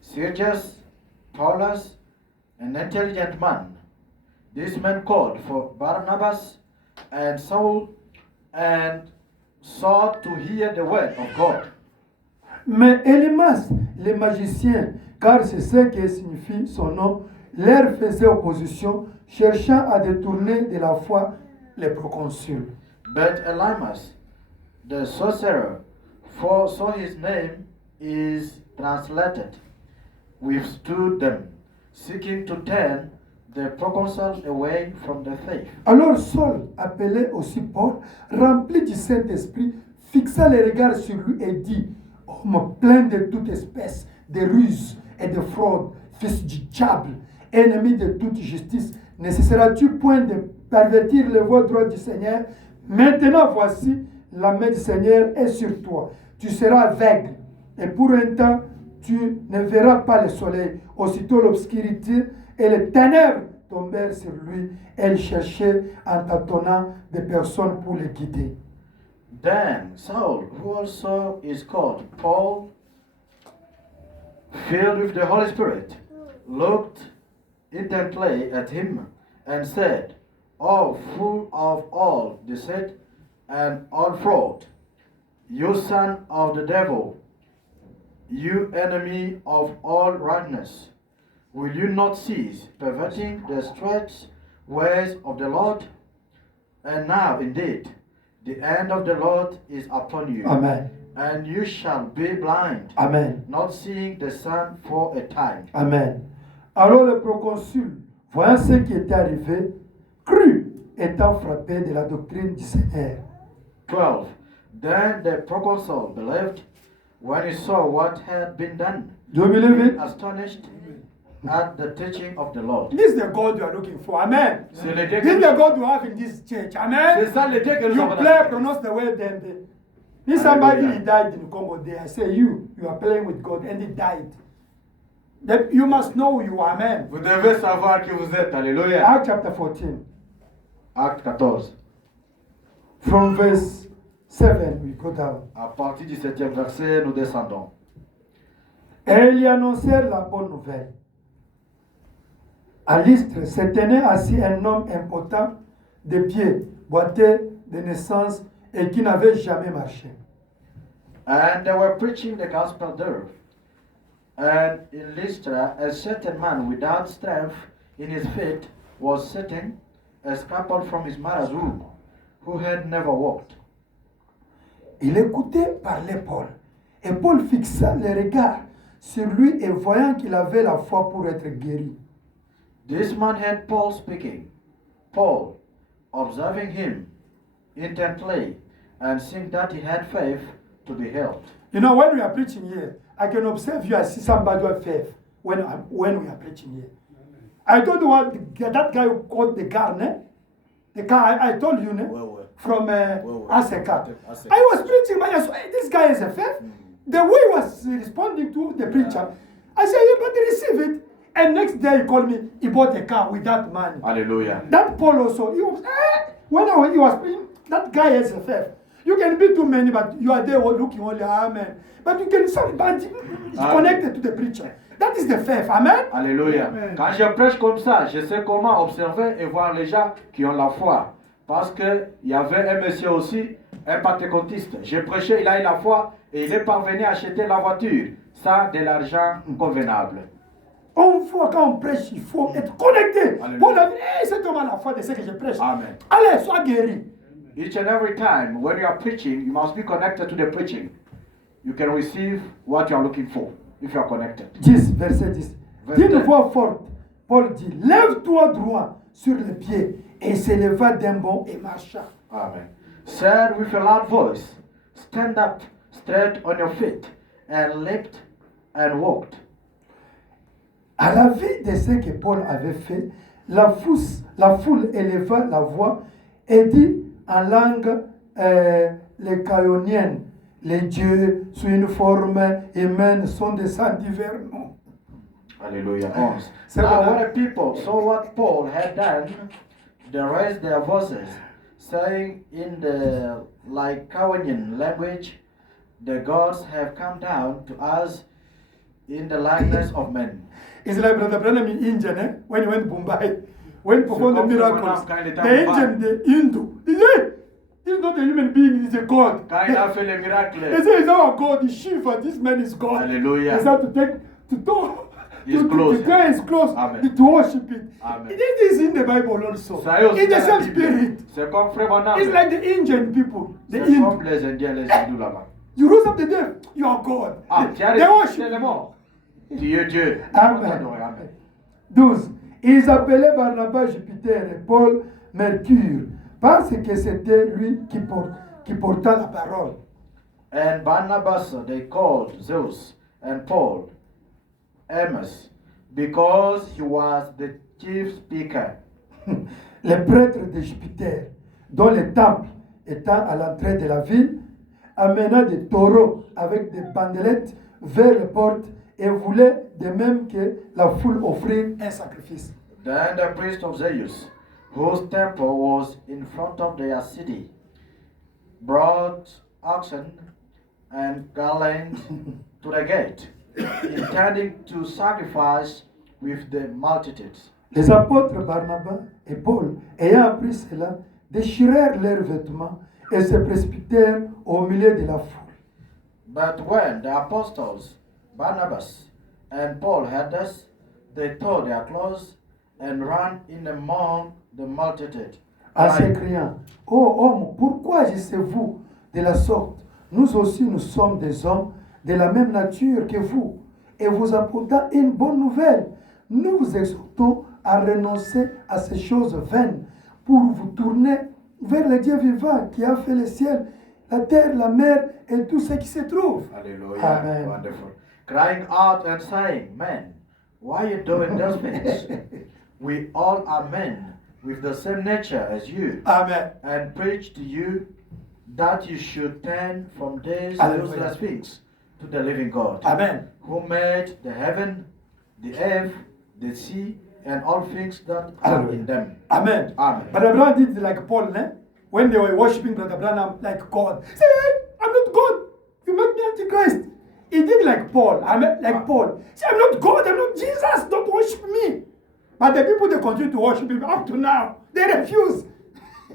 Sergius Paulus, an intelligent man. This man called for Barnabas and Saul and sought to hear the word of God. Mais Élimas, le magicien, car c'est ce que signifie son nom, leur faisait opposition, cherchant à détourner de la foi les proconsuls. But Elymas, the sorcerer, for so his name is translated, withstood them, seeking to turn the proconsul away from the faith. Alors Saul, appelé aussi Paul, rempli du Saint-Esprit, fixa les regards sur lui et dit, homme plein de toute espèce de ruses et de fraude, fils du diable, ennemi de toute justice, ne cesseras-tu point de pervertir le voie droite du Seigneur? Maintenant voici, la main du Seigneur est sur toi. Tu seras aveugle, et pour un temps, tu ne verras pas le soleil. Aussitôt l'obscurité et les ténèbres tombèrent sur lui. Elle cherchait en tâtonnant des personnes pour le guider. Then Saul, who also is called Paul, filled with the Holy Spirit, looked intently at him and said, "O full of all deceit and all fraud, you son of the devil, you enemy of all rightness, will you not cease perverting the straight ways of the Lord? And now indeed the end of the Lord is upon you, Amen. and you shall be blind, Amen. not seeing the sun for a time." Amen. Alors le proconsul, voyant ce qui était arrivé, crut, étant frappé de la doctrine du Seigneur. 12. Then the proconsul believed when he saw what had been done, Do you believe it? astonished at the teaching of the Lord. This is the God you are looking for. Amen. C'est le Dieu This is que the God you have in this church. Amen. C'est ça le Dieu que nous You avons dans play, cette pronounce the word, then this somebody Hallelujah. he died in Congo there. I say you are playing with God, and he died. You must know you are. Amen. Vous devez savoir qui vous êtes. Alléluia. Acts chapter 14. Acte 14. From verse 7, we go down. À partir du 7e verset, nous descendons. Et ils y annoncèrent la bonne nouvelle. À Lystre se tenait assis un homme impotent de pied, boiteux de naissance et qui n'avait jamais marché. And they were preaching the gospel there. And in Lystra, a certain man without strength in his feet was sitting, as coupled from his mother's womb, who had never walked. Il écoutait parler Paul. Et Paul fixa les regards sur lui et voyant qu'il avait la foi pour être guéri. This man heard Paul speaking. Paul, observing him intently, and seeing that he had faith to be healed. You know, when we are preaching here, I can observe you. I see somebody with faith when we are preaching here. I told you what that guy who called the car, ne? The car I told you, ne? From Aseka. I was preaching, but I saw, hey, this guy is a faith. The way he was responding to the preacher, I said, you better receive it. And next day he called me, he bought a car with that money. Hallelujah. That Paul also, he was, when he was preaching, that guy is a faith. You can be too many, but you are there looking only, amen. But you can somebody is connected to the preacher. That is the faith, amen. Alléluia. Amen. Quand je prêche comme ça, je sais comment observer et voir les gens qui ont la foi. Parce qu'il y avait un monsieur aussi, un pentecôtiste. J'ai prêché, il a eu la foi et il est parvenu à acheter la voiture. Ça, de l'argent convenable. Une fois quand on prêche, il faut être connecté. Alléluia. Paul a dit, hey, c'est comment la foi de ce que je prêche. Amen. Allez, sois guéri. Each and every time when you are preaching, you must be connected to the preaching. You can receive what you are looking for if you are connected. 10, verset 10. Verset D'une 10. voix forte, Paul dit, lève-toi droit sur les pieds. Et il se leva d'un bond et marcha. Amen. Said with a loud voice, stand up straight on your feet, and leapt and walked. À la vue de ce que Paul avait fait, la foule éleva la voix et dit en langue lécaonienne, les dieux sous une forme humaine sont des saints divers noms. Hallelujah. So Now, what- when the people saw what Paul had done, they raised their voices, saying in the Lycaonian language, the gods have come down to us in the likeness of men. It's like Brother Branham in India, eh? When he went to Mumbai, when he performed the comme miracles. Branham, quand il était The à Mumbai. Indian, the Hindu, he said, he's not a human being, he's a God. Quand il a fait les miracles, They say he's our God, he's Shiva, this man is God. Hallelujah. They have to take, to talk. His to clothes. tear his clothes, Amen. to worship it. Amen. This is in the Bible also. Ça est aussi In the dans la same Bible. spirit. C'est comme Frère Branham. It's like the Indian people, the C'est Hindu. comme les Indiens, les hindous là-bas. You rose up the dead, you are God. Ah, tu as They worship ressuscité les morts. Tu es Dieu. Amen. Amen. 12. Ils appelaient Barnabas Jupiter et Paul Mercure, parce que c'était lui qui porta la parole. And Barnabas they called Zeus, and Paul Hermes, because he was the chief speaker. Les prêtres de Jupiter, dont le temple étant à l'entrée de la ville, amena des taureaux avec des bandelettes vers les portes et voulaient de même que la foule offrir un sacrifice. Then the priest of Zeus, whose temple was in front of their city, brought oxen and garlands to the gate, intending to sacrifice with the multitudes. Les apôtres Barnabas et Paul, ayant appris cela, déchirèrent leurs vêtements et se précipitèrent au milieu de la foule. But when the apostles Barnabas and Paul heard this, they tore their clothes and ran in among the multitude, En crying, s'écriant, ô homme, pourquoi agissez-vous de la sorte? Nous aussi, nous sommes des hommes de la même nature que vous, et vous apportant une bonne nouvelle. Nous vous exhortons à renoncer à ces choses vaines pour vous tourner vers le Dieu vivant qui a fait le ciel, la terre, la mer et tout ce qui se trouve. Hallelujah. Amen. Wonderful. Crying out and saying, men, why are you doing those things? We all are men with the same nature as you, Amen. and preach to you that you should turn from these Hallelujah. useless things to the living God, Amen. who made the heaven the earth, the sea, and all things that are in them. Amen. Amen. Brother Branham did like Paul, when they were worshiping Brother Branham like God. Say, hey, I'm not God. You make me Antichrist. He did like Paul. Paul. Say, I'm not God. I'm not Jesus. Don't worship me. But the people, they continue to worship him up to now. They refuse.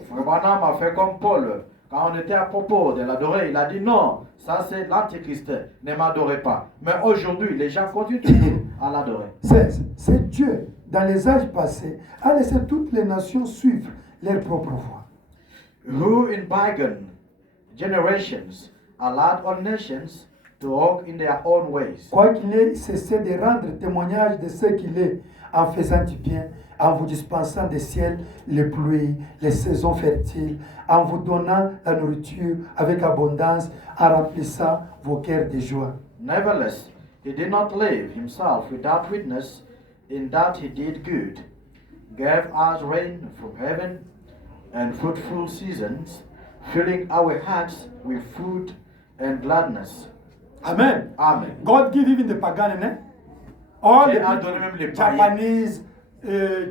Frère Branham a fait comme Paul. Quand on était à propos de l'adorer, il a dit non, ça c'est l'antichrist, ne m'adorez pas. Mais aujourd'hui, les gens continuent à l'adorer. C'est Dieu, dans les âges passés, a laissé toutes les nations suivre leur propre voie. Who in bygone generations allowed all nations to walk in their own ways. Quoi qu'il ait cessé de rendre témoignage de ce qu'il est, en faisant du bien, en vous dispensant des ciels, les pluies, les saisons fertiles, en vous donnant la nourriture avec abondance, en remplissant vos cœurs de joie. Nevertheless, he did not leave himself without witness in that he did good, gave us rain from heaven and fruitful seasons, filling our hearts with food and gladness. Amen. Amen. God give even the pagan, all Dieu the a donné même les païens, Japanese,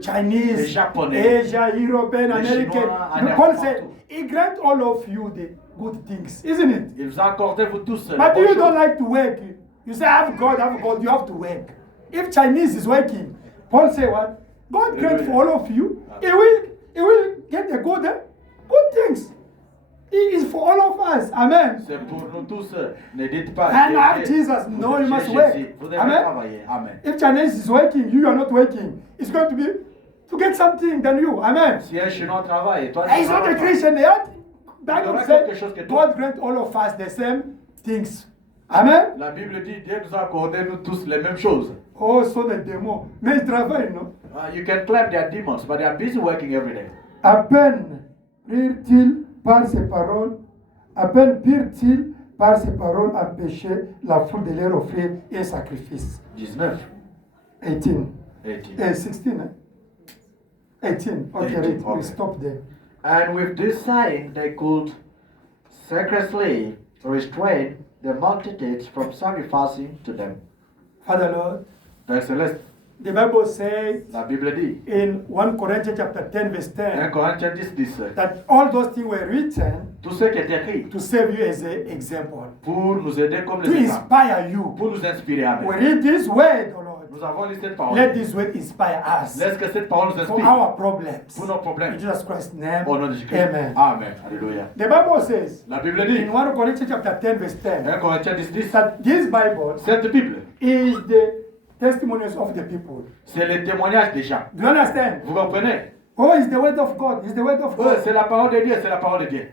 Chinese, les Japonais, Asia, European, les American. Chinois, Paul n'importe said, où. He grant all of you the good things, isn't it? Il vous a accordé vous tous les But bonnes you don't choses. like to work. You say, have God, you have to work. If Chinese is working, Paul say what? God grant for all of you. He will get the good things. He is for all of us. Amen. C'est pour nous tous. Ne dites pas. And Dieu have est- Jesus. vous No, êtes you must chez work. Jésus. Vous devez Amen. travailler. Amen. If Chinese is working, you are not working. It's going to be to get something than you. Amen. Si un Chinois travaille, et toi tu He's not a travailles pas. Christian. Bible aurait said quelque chose que toi- God grant all of us the same things. Amen. La Bible dit Dieu nous a accordé nous tous les mêmes choses. Oh, so the démons. Mais ils travaillent, non? You can claim they are demons, but they are busy working every day. À peine prirent-ils par ces paroles, à peine prirent-ils par ces paroles empêcher la foule de leur offrir un sacrifice. 19, 18. 18. 16, eh? 18. Okay, 18, right. We okay. stop there. And with this saying, they could secretly restrain the multitudes from sacrificing to them. Father Lord, Père Céleste, the Bible says la Bible dit, in 1 Corinthians chapter 10 verse 1 10 Corinthiens 10, 10, that all those things were written tout ce qui est écrit to serve you as an example, pour nous aider comme to les exemples, inspire you. pour nous inspirer. We Amen. read this word, oh Lord. Nous avons lu cette parole. Let this word inspire us Laisse que cette parole nous for inspire our problems. pour nos problèmes. In Jesus Christ's name. Au nom de Jésus-Christ. Amen. Amen. Alléluia. The Bible says La Bible dit, in 1 Corinthians chapter 10 verse 10 1 Corinthiens 10, 10, that this Bible cette Bible, is the testimonies of the people. c'est le témoignage des gens. Do you understand? Vous comprenez? Oh, it's the word of God. It's the word of Oui, God. c'est la parole de Dieu, c'est la parole de Dieu.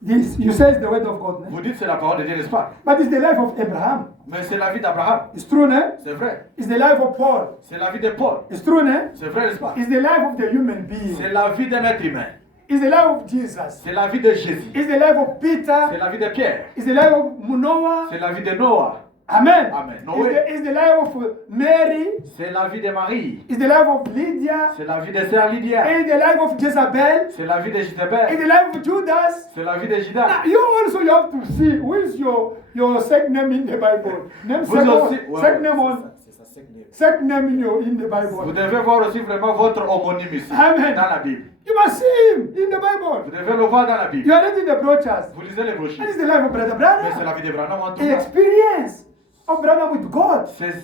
This, you say it's the word of God. Vous dites c'est la parole de Dieu, n'est-ce pas? But it's the life of Abraham. Mais c'est la vie d'Abraham. It's true, ne? C'est vrai. It's the life of Paul. C'est la vie de Paul. It's true, ne? C'est vrai, n'est-ce pas? It's the life of the human being. C'est la vie d'un être humain. It's the life of Jesus. C'est la vie de Jésus. It's the life of C'est Peter. la vie de Pierre. It's the life of Noah. C'est la vie de Noah. Amen. Amen. It's Noé. it's the life of Mary. C'est la vie de Marie. It's the life of Lydia. C'est la vie de Sœur Lydia. It's the life of Jezebel. C'est la vie de It's Jezabel. the life of Judas. C'est la vie de Judas. Now, you also you have to see who is your second name in the Bible. Name Vous second, aussi. Ouais, second ouais, name on c'est ça, second name. second name in the Vous Bible. devez voir aussi vraiment votre homonyme ici, Amen. dans la Bible. You must see him in the Vous Bible. devez le voir dans la Bible. You are reading the brochures. Vous lisez les brochures. That is the life of Brother Mais c'est Branham. la vie de Branham en tout The cas. experience of Branham with God. C'est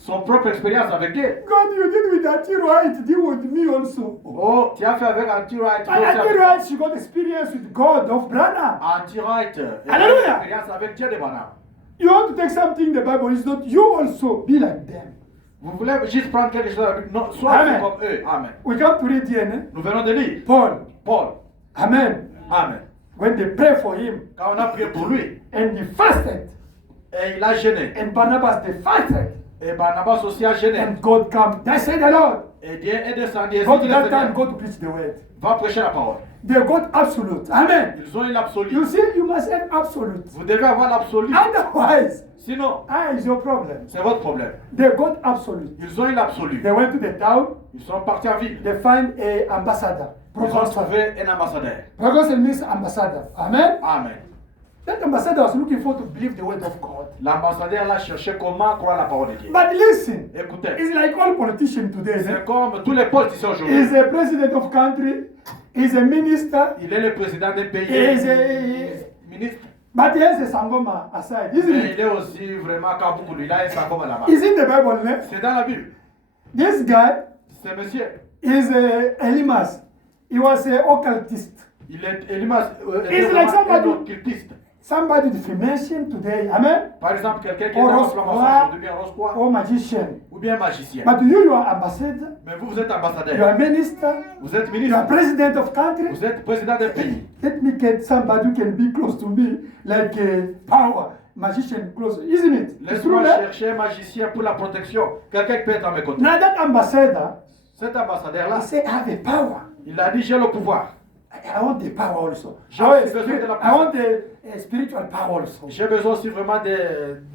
son propre expérience avec Dieu. God, you did with that right, deal with me also. Oh, tu as fait avec Anti-Wright. And Anti-Wright, she got experience with God of Branham. Anti-Wright. Hallelujah. Expérience avec Dieu de Branham. You want to take something in the Bible, it's not you also be like them. Vous voulez juste prendre quelque chose de la Bible? Non, sois Amen. comme eux. Amen. We come to read here, ne? Nous venons de lire. Paul. Paul. Amen. Amen. When they pray for him, Quand on a prié pour lui, and he fasted, et il a gêné. and Barnabas they fasted, Et Barnabas aussi a gêné. and God come. They say the Lord. Et Dieu est descendu. Et Go dit to le that time, Seigneur, go to preach the word. va prêcher la parole. They got absolute. Amen. Ils ont eu l'absolu. You see, you must have absolute. Vous devez avoir l'absolu. Otherwise, Sinon, is your problem. c'est votre problème. They got absolute. Ils ont eu l'absolu. They went to the town. Ils sont partis en ville. They find a ambassador. Ils ont Proconsul. trouvé un ambassadeur. Proconsul means ambassador. Amen. Amen. That ambassador was looking for to believe the word of God. L'ambassadeur là cherchait comment croire la parole de Dieu. But listen, Écoutez, it's like all politicians today. c'est comme tous les politiciens aujourd'hui. He's a president of country, he's a minister, Il est le président d'un pays, he's ministre. but he has a sangoma aside, isn't Mais it? il est aussi vraiment Kaboukoulou. Il a un sangoma là-bas. It's in the Bible, né? C'est dans la Bible. This guy C'est monsieur. is Elimas. He was an occultist. Il est Elimas. It's like somebody- occultiste. Somebody that we mention today, amen? Par exemple, quelqu'un qui est Or dans rose l'inflammation croix, aujourd'hui, bien rose croix, or magician. ou bien magicien. But you are ambassador, Mais vous êtes you ambassadeur. are minister, Vous êtes you ministre. are president of country. Vous êtes président d'un pays. Let me get somebody who can be close to me, like power, magician close, isn't it? It's true, Laisse-moi that? chercher un magicien pour la protection. Quelqu'un qui peut être à mes côtés. Now that ambassador, Cet ambassadeur-là, he said, I have a power. il a dit j'ai le pouvoir. I want the power also. J'ai I want, aussi besoin de la I want the spiritual power also. J'ai besoin aussi vraiment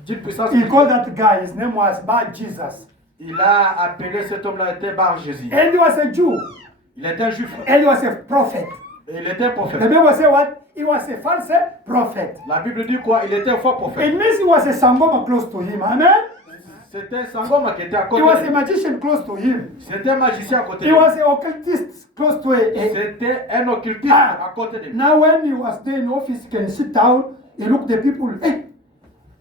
d'une puissance. He called that guy, his name was Bar Jesus. Il a appelé cet homme-là était Bar Jésus. And he was a Jew. Il était un juif. And he was a prophet. Et il était un The prophète. Bible say what? He was a false prophet. La Bible dit quoi? Il était un faux prophète. It means he was a sangoma close to him. Amen? C'était un sangoma qui était à He côté was de a lui. magician close to him. C'était un magicien à côté He de lui. was an occultist close to him. C'était un occultiste Ah. à côté de lui. Now when he was there in office, he can sit down, he looked at the people, hey,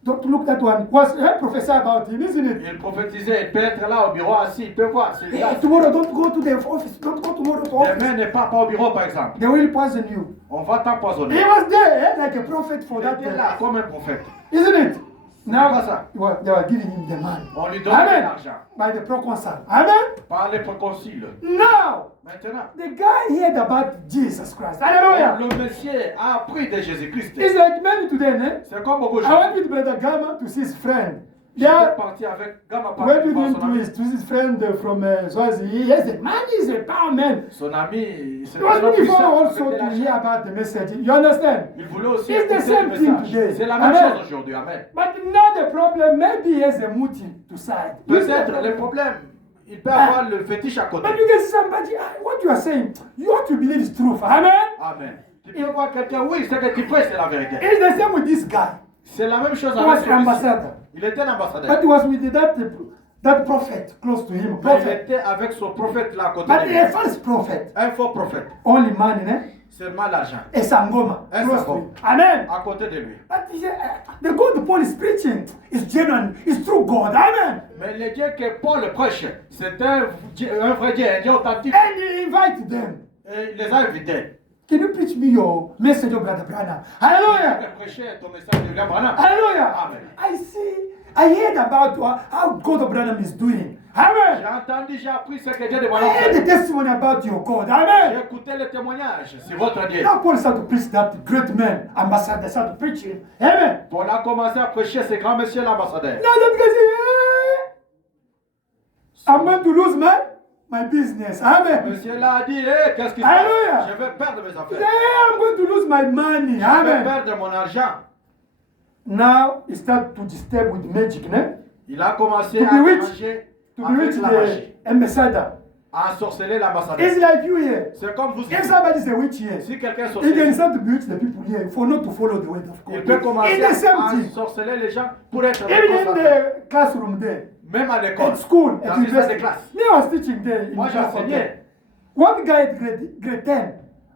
don't look that one. Was a professor about him, isn't it? Il prophétisait, il peut être là au bureau assis, il peut voir. S'il est là. Hey, tomorrow don't go to the office, don't go tomorrow to office. Demain n'est pas au bureau par exemple. They will poison you. On va t'empoisonner. He was there like a prophet for Il that était là comme un prophète. isn't it? Now pas ça. they were giving him the money. On lui donne de Amen. l'argent By the proconsul. Amen. par les proconsuls. Now Maintenant, the guy heard about Jesus Christ. Hallelujah. le Messie a appris de Jésus-Christ. It's like many today, eh? C'est comme beaucoup de I gens. went with Brother Gamma to see his friend. J'étais Yeah. parti avec Gamma Went with voir him son to ami. his friend from Swazi. He has the man is a power man. Son ami, He c'était was un homme looking puissant forward avec also de to l'argent. hear about the message. You understand? Il voulait aussi It's the écouter same le thing message. today. C'est la même Amen. chose aujourd'hui. Amen. But now the problem, maybe he has a motive to side. Peut-être le problème, il peut avoir le fétiche à côté. But you get somebody, what you are saying, you have to believe is truth. Amen. Amen. Tu peux voir quelqu'un, oui, c'est que tu prêches, c'est la vérité. It's the same with this guy. C'est la même chose He avec was celui-ci. ambassador. Il était un ambassadeur. But he was with that prophet close to him. Il Prophet. était avec son prophète là à côté But de lui. a false prophet. Un faux prophète. Only money, eh? Seulement l'argent. A sangoma. A Close to sangoma. him. Amen. À côté de lui. But the God Paul is preaching is genuine, is true God. Amen. Mais le Dieu que Paul prêche, c'est un vrai Dieu, un Dieu authentique. And he invite them. Et il les a invités. Can you preach me your message of Brother Branham? Hallelujah. Il a prêché ton message de William Branham. Hallelujah. Amen. I heard about how God Branham is doing. Amen. J'ai entendu, j'ai appris ce que Dieu de I Branham heard the fait. testimony about your God. J'ai Amen. écouté le témoignage sur votre Dieu. Now Paul started to preach that great man, ambassador, started to preach him. Amen. Paul a commencé à prêcher ce grand monsieur l'ambassadeur. Now that guy say, I'm going to lose my business. Amen. Monsieur là a dit, hey, qu'est-ce qui se Alléluia. passe? Je vais perdre mes He affaires. said, I'm going to lose my money. Je vais Amen. perdre mon argent. Now he started to disturb with magic, ne? Il a commencé To à bewitch. manger To avec bewitch la magie, the ambassador. à ensorceler l'ambassadeur. It's like you here. C'est comme vous. If somebody is a witch here, Si quelqu'un he can sorcelle, start to bewitch the people here for not to follow the word of il God. peut commencer It's the same à thing. ensorceler les gens pour être Even in concentrés. the classroom there, Même à l'école, at school, dans at les salles de university. classe. Me, I was teaching there in Moi, class. j'enseignais. One guy at grade 10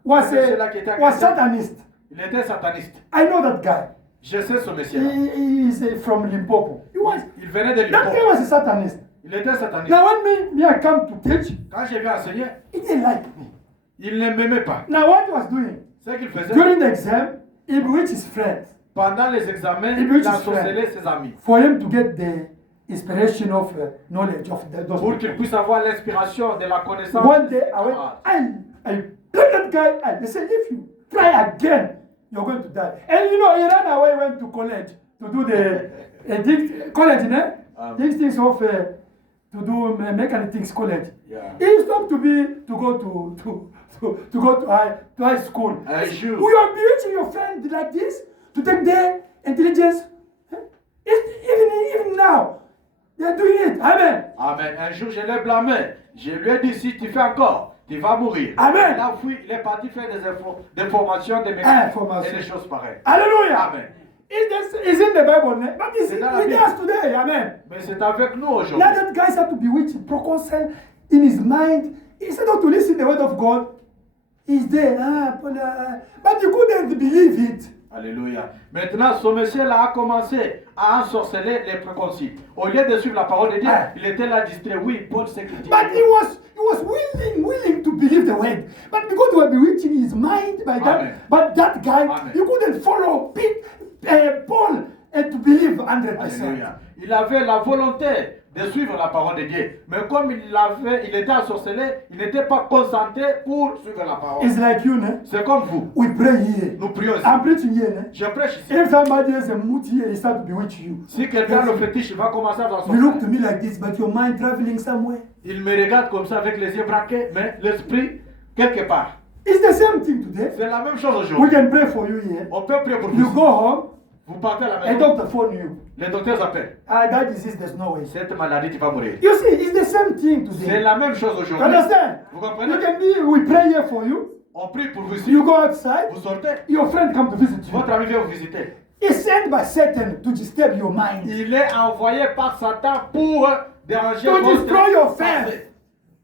was Celui-là qui était à was grade 10. Satanist. Il était sataniste. I know that guy. Je sais ce monsieur-là. He is from Limpopo. He was. Il venait de That guy Limpopo. was a Satanist. Il était sataniste. Now when me I come to teach, Quand j'ai vu enseigner, he didn't like me. il ne m'aimait pas. Now what he was doing Ce qu'il faisait, during the exam, he bewitched his friends pendant les examens, Il veut il juste ensorcelait ses amis. for him to get the inspiration of knowledge of those Pour qu'il people. puisse avoir l'inspiration de la connaissance. One day I went, I played that guy, and they said, if you try again, you're going to die. And you know, he ran away, went to college to do the college, né? These things of to do mechanic things college. Yeah. He stopped to go to high school. Un jour, We are bewitching your friend like this to take their intelligence. Even now, They're doing it. Amen. Amen. Un jour, je l'ai blâmé. Je lui ai dit, si tu fais encore, tu vas mourir. Amen. Il a fui, il est parti faire des formations, des métiers Information. et des choses pareilles. Hallelujah. Amen. It's in the Bible, but it's C'est dans la with Bible. us today. Amen. Mais c'est avec nous aujourd'hui. Now that guy had to bewitch, reconcile in his mind. Instead of to listen to the word of God, he's there. But you couldn't believe it. Alléluia. Maintenant, ce monsieur-là a commencé à ensorceler les préconcis. Au lieu de suivre la parole de Dieu, il était là distrait. Oui, Paul sait qu'il dit. But he was willing to believe the word. But because they were bewitching his mind by that, Amen. but that guy, Amen. he couldn't follow Paul and to believe 100%. Alléluia. Il avait la volonté de suivre la parole de Dieu. Mais comme il était ensorcelé, il n'était pas concentré pour suivre la parole. It's like you, ne? C'est comme vous. We pray here. Nous prions ici. I'm preaching here. Ne? Je prêche ici. If somebody has a mood here, he start to bewitch you. Si quelqu'un le fétiche, il va commencer à You look to ensorceler. me like this, but your mind traveling somewhere. Il me regarde comme ça avec les yeux braqués, mais l'esprit, quelque part. It's the same thing today. C'est la même chose We aujourd'hui. can pray for you here. On peut prier pour You vous. go home, Vous partez à la a maison. doctor phone you. Les docteurs appellent. That disease, there's no way. Cette maladie, tu vas mourir. You see, it's the same thing C'est today. la même chose You aujourd'hui. understand? Vous comprenez? You can be, we pray here for you. On prie pour vous ici. You go outside, Vous sortez. your friend come to visit you. Votre ami vient vous visiter. He's sent by Satan to disturb your mind. Il est envoyé par Satan pour déranger To votre destroy your faith. pensée,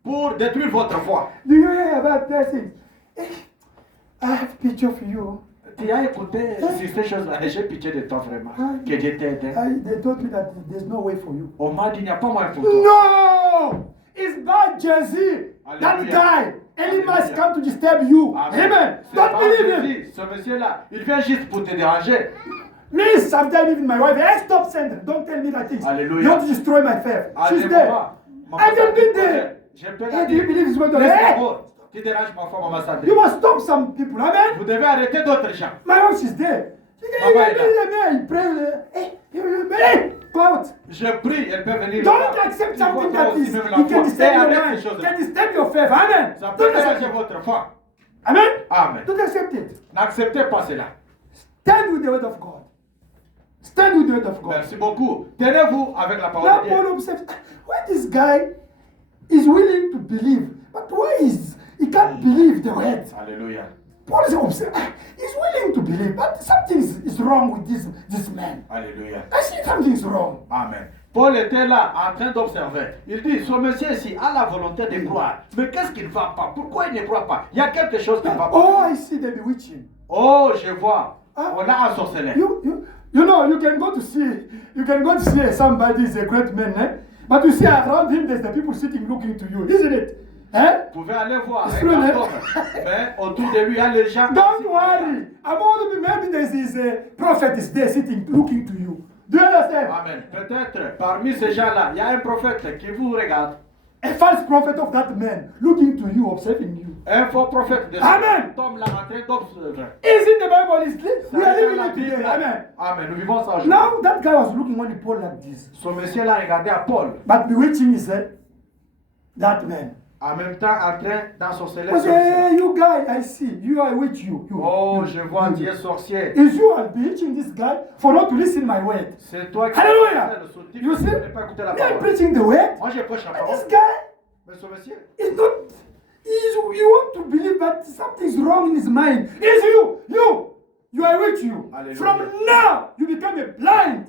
pour détruire votre foi. Do you hear about that thing? I have picture for you. Tu as écouté sur ces choses-là. J'ai pitié de toi vraiment. Que Dieu t'aide. They told me that there's no way for you. On m'a dit il n'y a pas moyen pour toi. No! It's by Jay-Z. That Hallelujah. guy. And he must Hallelujah. come to disturb you. Amen. C'est Don't pas believe him. Jésus, ce monsieur-là, il vient juste pour te déranger. Me, sometimes even my wife, hey, stop sending. Don't tell me that things. Hallelujah. You want to destroy my faith. She's Allez, there. maman. I can be there. Je peux Hey, la do you dire. believe this word? Laisse Hey! la voix. Tu déranges ma foi, maman Sandrine. You must stop some people. Amen. Vous devez arrêter d'autres gens. My wife, she's there. She can Maman even est be there. He pray. Hey, go out. Je prie, elle peut venir. Don't accept Tu vois, something toi that aussi, is, même la it can foi. disturb Et your arrête mind, ces choses-là. can disturb your faith. Amen. Ça peut Don't accept déranger it. votre foi. Amen. Amen. Don't accept it. N'acceptez pas cela. Stand with the word of God. Stand with the word of God. Merci beaucoup. Tenez-vous avec la Now parole de Dieu. Paul observes, why this guy is willing to believe, but why is he can't believe the word? Alléluia. Paul is observing, he's willing to believe, but something is wrong with this man. Alléluia. I see something's wrong. Amen. Paul était là en train d'observer. Il dit, ce monsieur ici a la volonté de croire. Mais qu'est-ce qu'il ne va pas? Pourquoi il ne croit pas? Il y a quelque chose qui ne va pas. Oh, I see the bewitching. Oh, je vois. Ah. On a ensorcelé. You know, you can go to see somebody is a great man, eh? But you see around him there's the people sitting looking to you, isn't it? Eh? Vous pouvez aller voir It's un true, grand homme. Mais autour de lui, il y a les gens. Don't worry. Maybe there's a prophet is there sitting looking to you. Do you understand? Amen. Peut-être parmi ces gens-là, il y a un prophète qui vous regarde. A false prophet of that man looking to you, observing you. Un faux prophète de Amen. cet homme-là en train d'observer. Is in the Bible? We Ça are est dans living la it today. Bible. Amen. Amen. Nous vivons ça aujourd'hui. Now that guy was looking only Paul like this, Ce monsieur-là regardait à Paul. but bewitching is that man. En même temps, en train d'ensorceler He ce said, monsieur. hey, you guy, I see. You are with you. Oh, je vois, tu es sorcier. Is you are bewitching this guy for not to listen my word? C'est toi qui Hallelujah. le soutif, You tu see? n'as pas écouté la Me, I'm parole. preaching the word. Moi, je prêche la And parole. this guy Mais ce monsieur, is not. You want to believe that something's wrong in his mind. It's you. You are with you. Hallelujah. From now, you become a blind.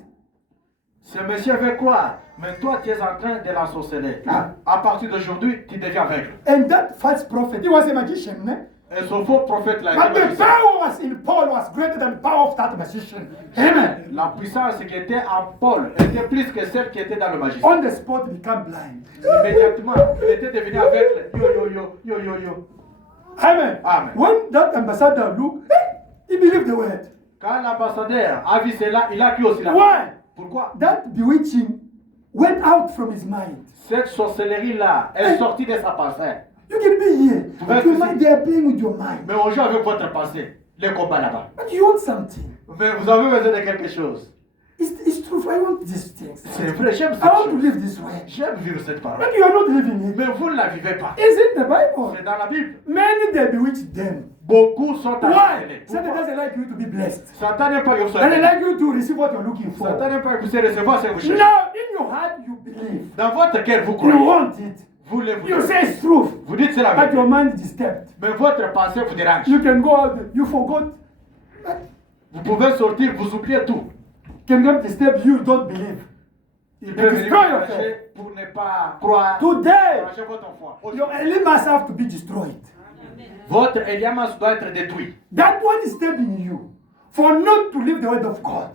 ce monsieur veut croire. Mais toi, tu es en train de l'ensorceler. Ah. À partir d'aujourd'hui, tu deviens aveugle. And that false prophet, he was a magician, eh? Et ce faux prophète-là, But était the magicien. power was in Paul was greater than the power of that magician. Amen. La puissance qui était en Paul était plus que celle qui était dans le magicien. On the spot, he become blind. Immédiatement, il était devenu aveugle. Yo. Amen. Amen. When that ambassador looked, he believed the word. Quand l'ambassadeur a vu cela, il a cru aussi la Why? parole. Pourquoi? That bewitching went out from his mind. Cette sorcellerie-là est sortie de sa pensée. You can be here, but your mind, they are playing with your mind. Mais on joue avec votre pensée. Les combats là-bas. But you want something. Mais vous avez besoin de quelque chose. It's true. I want these things. C'est vrai, j'aime I cette want to chose. live this way. J'aime vivre cette parole. But you are not living it. Mais vous ne la vivez pas. Is it the Bible? C'est dans la Bible. Many they bewitch them. Beaucoup sont Why? enchaînés. Satan Pourquoi? doesn't like you to be blessed. Satan n'aime pas que vous And they soyez. like you to receive what you're looking for. Satan n'aime pas que vous puissiez recevoir ce que vous cherchez. Now, in your heart, you believe. Dans votre cœur, vous You croyez. want it. Vous le You voulez. say it's truth. Vous dites c'est la But vérité. your mind is disturbed. Mais votre pensée vous dérange. You can go out, you forgot. But Vous pouvez sortir, vous oubliez tout. can God disturb you, don't believe. Il peut venir vous Destroy yourself. déranger pour ne pas croire. Today, Déranger votre foi. your Elimas have to be destroyed. Votre Eliamas doit être détruit. That one is disturbing you for not to live the word of God.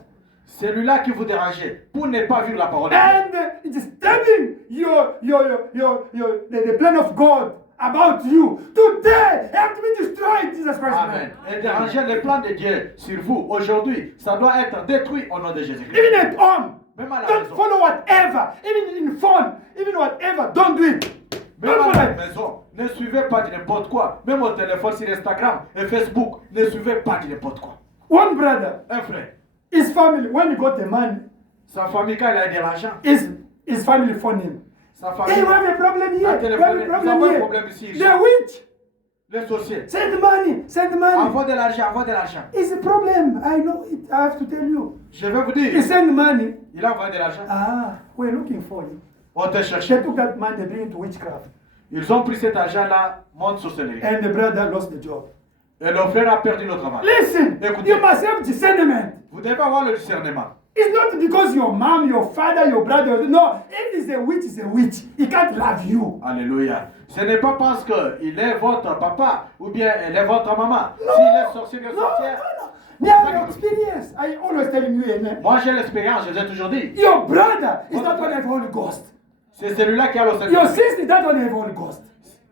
Celui-là qui vous dérangeait pour ne pas vivre la parole de Dieu. And it is disturbing the plan of God about you. Today, have to be destroyed, Jesus Christ. Amen. Et déranger les plans de Dieu sur vous aujourd'hui, ça doit être détruit au nom de Jésus-Christ. Even at home, Même à la don't maison. follow whatever. Even in phone, even whatever, don't do it. Même Don't à follow la it. maison, ne suivez pas de n'importe quoi. Même au téléphone sur Instagram et Facebook, ne suivez pas de n'importe quoi. One brother, Un frère, his family, when he got the money, sa famille, quand il a eu de l'argent, his family phoned him. sa Hey, famille we have a problem a here. We have a téléphoné. Nous avons problem un here. problème ici. The witch. Les sorciers. Send money. Send money. Envoie de l'argent, envoie de l'argent. It's a problem. I know it. I have to tell you. Je vais vous He dire, send money. il a envoyé de l'argent. Ah, we're looking for you. On te They cherchait. took that money, they bring it to witchcraft. Ils ont pris cet argent-là, monte sorcellerie. And the brother lost the job. Et le frère a perdu le travail. Listen, Écoutez. you must have discernment. Vous devez avoir le discernement. It's not because your mom, your father, your brother. No, if it's a witch, it's a witch. He can't love you. Alléluia. Ce n'est pas parce qu'il est votre papa ou bien elle est votre maman. S'il est sorcier ou No, sorcière, no. Me have experience. I always telling you, amen. moi j'ai l'expérience, je vous ai toujours dit. Your brother is not going to have Holy Ghost. C'est celui-là qui a le Your Saint-Esprit. sister is not going to have Holy Ghost.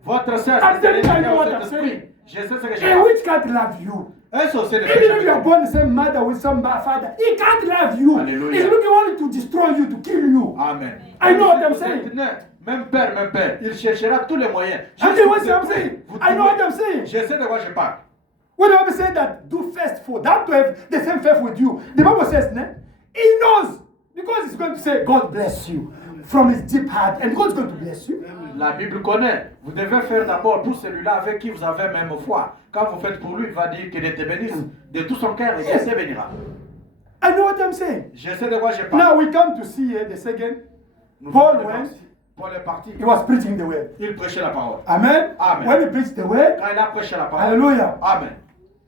Votre sœur, I'm c'est telling celui you, I qui a know what le I'm Saint-Esprit. saying. Je sais ce que A j'ai. witch can't love you. Un sorcier ne peut Even if you jamais. are born the same mother with some father, he can't love you. Hallelujah. He's looking only to destroy you, to kill you. Amen. I know what I'm Vous êtes saying. né, même père, il cherchera tous les moyens. I'm Juste saying pour what I'm vous saying. vous I know trouver. what I'm saying. Je sais de quoi je parle. When the Bible says that do first for that to have the same faith with you, the Bible says, ne? He knows because he's going to say, God bless you from his deep heart, and God's going to bless you. La Bible connaît. Vous devez faire d'abord pour celui-là avec qui vous avez même foi. Quand vous faites pour lui, il va dire que Dieu te bénisse de tout son cœur et Dieu te bénira. I know what I'm saying. Je sais de quoi je parle. Now we come to see the second. Nous Paul sommes went. partis. Paul est parti. He was preaching the word. Il prêchait la parole. Amen. Amen. When he preached the word, Quand il a prêché la parole. hallelujah. Amen.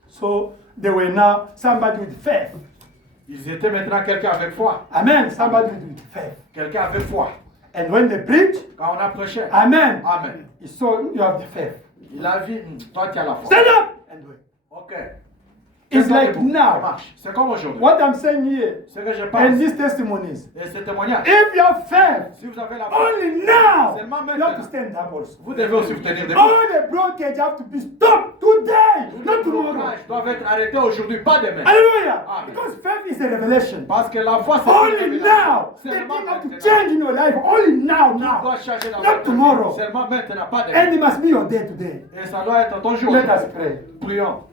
So they were now somebody with faith. Ils étaient maintenant quelqu'un avec foi. Amen. Somebody with faith. Quelqu'un avec foi. And when they preach, Quand on a prêché. amen. Amen. He saw you have the faith. Il a vu, toi tu as la foi. Stand up and do it. Ok. It's Tiens-toi like debout. Ça now. marche. C'est comme aujourd'hui. What I'm saying here, Ce que je and pense. these testimonies. Et ce témoignage. If you have faith, Si vous avez la foi, only now Seulement you maintenant. have to stand up also. vous devez aussi vous tenir debout. All the blockage have to be stopped today, not Les tomorrow. blocages doivent être arrêtés aujourd'hui, pas demain. Hallelujah. Amen. Because faith is a revelation. Parce que la foi, c'est Only une révélation. now. The Seulement thing have to maintenant. change in your life. Only now, Tout now. doit changer dans Not votre tomorrow. vie. Seulement maintenant, pas And demain. it must be your day today. Et ça doit être ton jour. Let us pray. Prions.